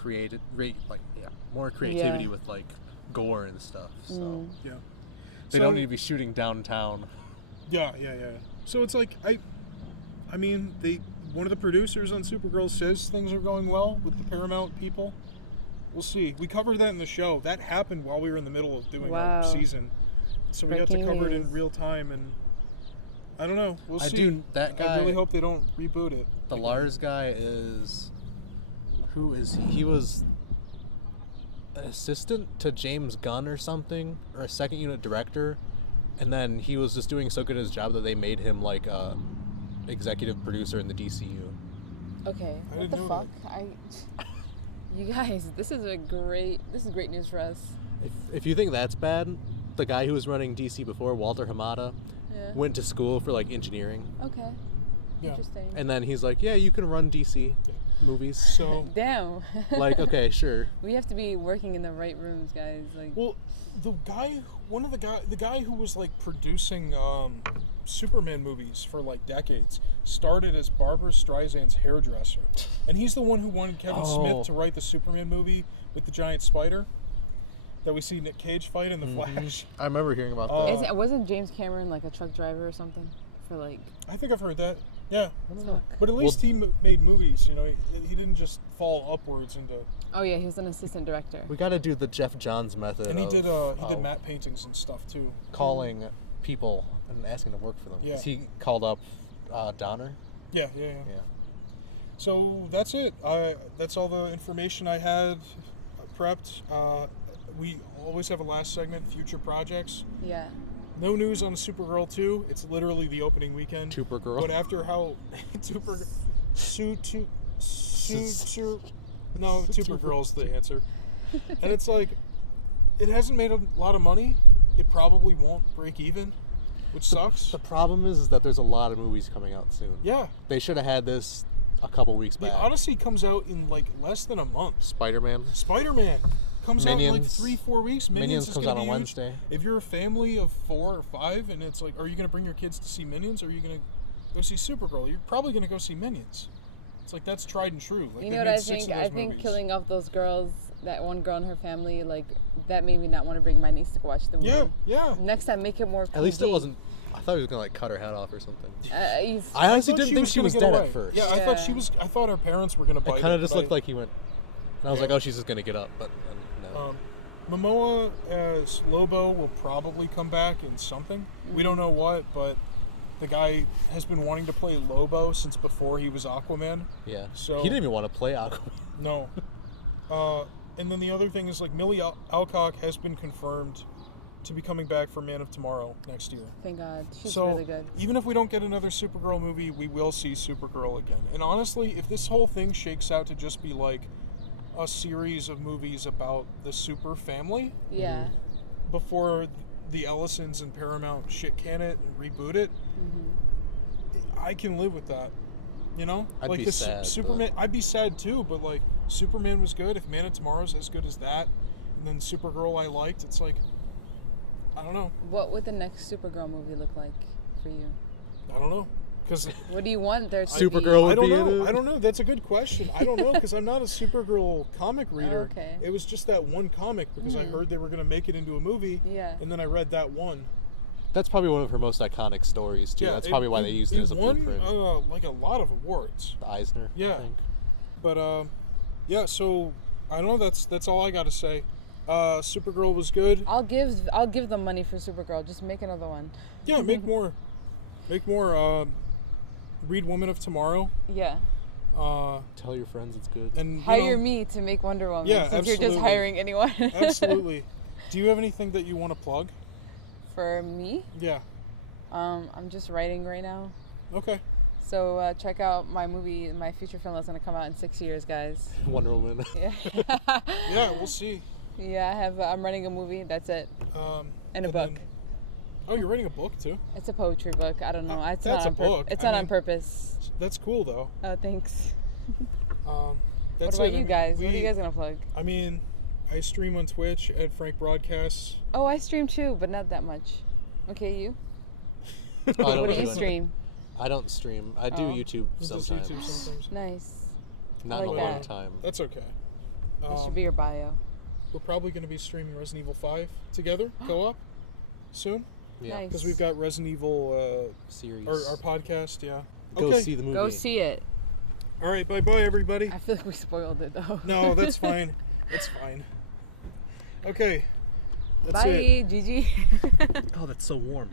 more creativity with like gore and stuff. So Yeah. they don't need to be shooting downtown. Yeah. So it's like I mean, one of the producers on Supergirl says things are going well with the Paramount people. We'll see. We covered that in the show. That happened while we were in the middle of doing our season. So we got to cover it in real time, and I don't know. We'll see. That guy, I really hope they don't reboot it. The Lars guy is... Who is he? He was an assistant to James Gunn or something, or a second unit director, and then he was just doing so good at his job that they made him like a executive producer in the DCU. Okay. I What didn't the know fuck? You guys, this is great news for us. If you think that's bad, the guy who was running DC before, Walter Hamada, went to school for like engineering. Okay. Yeah. Interesting. And then he's like, yeah, you can run DC movies. So Damn. Like, okay, sure. We have to be working in the right rooms, guys. Like. well, the guy who was like producing Superman movies for like decades started as Barbara Streisand's hairdresser, and he's the one who wanted Kevin Smith to write the Superman movie with the giant spider that we see Nick Cage fight in The Flash. I remember hearing about that. Wasn't James Cameron like a truck driver or something for like? I think I've heard that. Yeah, Fuck. but at least he made movies. You know, he didn't just fall upwards into. Oh yeah, he was an assistant director. We got to do the Jeff Johns method. And he did matte paintings and stuff too. Calling people and asking to work for them. Yeah. 'Cause he called up Donner. Yeah. So that's it. That's all the information I had prepped. We always have a last segment, future projects. Yeah. No news on Supergirl 2. It's literally the opening weekend. Supergirl. But after how Supergirl's the answer. And it's like, it hasn't made a lot of money. It probably won't break even, which sucks. The problem is that there's a lot of movies coming out soon. Yeah. They should have had this a couple weeks The back. Odyssey comes out in like less than a month. Spider-Man. Spider-Man comes out in like Minions. 3-4 weeks. Minions is comes gonna out on be huge. Wednesday. If you're a family of 4 or 5 and it's like, are you going to bring your kids to see Minions or are you going to go see Supergirl? You're probably going to go see Minions. It's like, that's tried and true. Like, You they know what made I 6 think? of those I think movies. killing off those girls, that one girl and her family, like that made me not want to bring my niece to watch the movie. Yeah. Next time, make it more. At least it PG. wasn't. I thought he was gonna like cut her head off or something. I I honestly thought didn't think she gonna was get dead away. at first. Yeah, I thought she was. I thought her parents were going to bite It kind of her, just but looked like he went. And I was like, oh, she's just gonna get up, but no. Momoa as Lobo will probably come back in something. We don't know what, but the guy has been wanting to play Lobo since before he was Aquaman. Yeah. So He didn't even want to play Aquaman. No. And then the other thing is, like, Millie Alcock has been confirmed to be coming back for Man of Tomorrow next year. Thank God, she's So really good. even if we don't get another Supergirl movie, we will see Supergirl again. And honestly, if this whole thing shakes out to just be like a series of movies about the super family Yeah. before the Ellisons and Paramount shit can it and reboot it. I can live with that. You know? I'd like be the sad, Superman, I'd be sad too, but like Superman was good. If Man of Tomorrow's as good as that, and then Supergirl I liked, it's like, I don't know. What would the next Supergirl movie look like for you? I don't know. Because What do you want there to Supergirl be? I don't be in know. it? I don't know. That's a good question. I don't know because I'm not a Supergirl comic reader. okay. It was just that one comic because I heard they were going to make it into a movie. Yeah. And then I read that one. That's probably one of her most iconic stories too. That's probably why they used it as a won, blueprint. like a lot of awards. The Eisner. Yeah. I think. But yeah. So I don't know. That's all I got to say. Supergirl was good. I'll give them money for Supergirl. Just make another one. Yeah. Make more. Make more. Read Woman of Tomorrow. Yeah. Tell your friends it's good. And you Hire know, me to make Wonder Woman. Yeah, since you're just absolutely. hiring anyone. Absolutely. Do you have anything that you want to plug? For me, Yeah. I'm just writing right now. Okay. So check out my movie, my feature film that's gonna come out in 6 years, guys. Wonder Woman. Yeah. Yeah, we'll see. Yeah, I'm running a movie. That's it. And a book. then- oh, you're writing a book too? It's a poetry book. I don't know. It's That's not a on book. It's I not on mean- purpose. That's cool though. Oh, thanks. What What about you guys? What are you guys gonna plug? I mean, I stream on Twitch at Frank Broadcasts. Oh, I stream too, but not that much. Okay, you? I don't What do do you any- stream? I don't stream. I do Oh. YouTube He does sometimes. YouTube sometimes. Nice. Not I in a like long that. time. That's okay. That should be your bio. We're probably going to be streaming Resident Evil 5 together, co-op, soon. Yeah. Nice. Because we've got Resident Evil, Series. our podcast, yeah. Go Okay. see the movie. Go see it. All right, bye-bye, everybody. I feel like we spoiled it though. No, that's fine. It's fine. Okay. That's Bye, it. Gigi. Oh, that's so warm.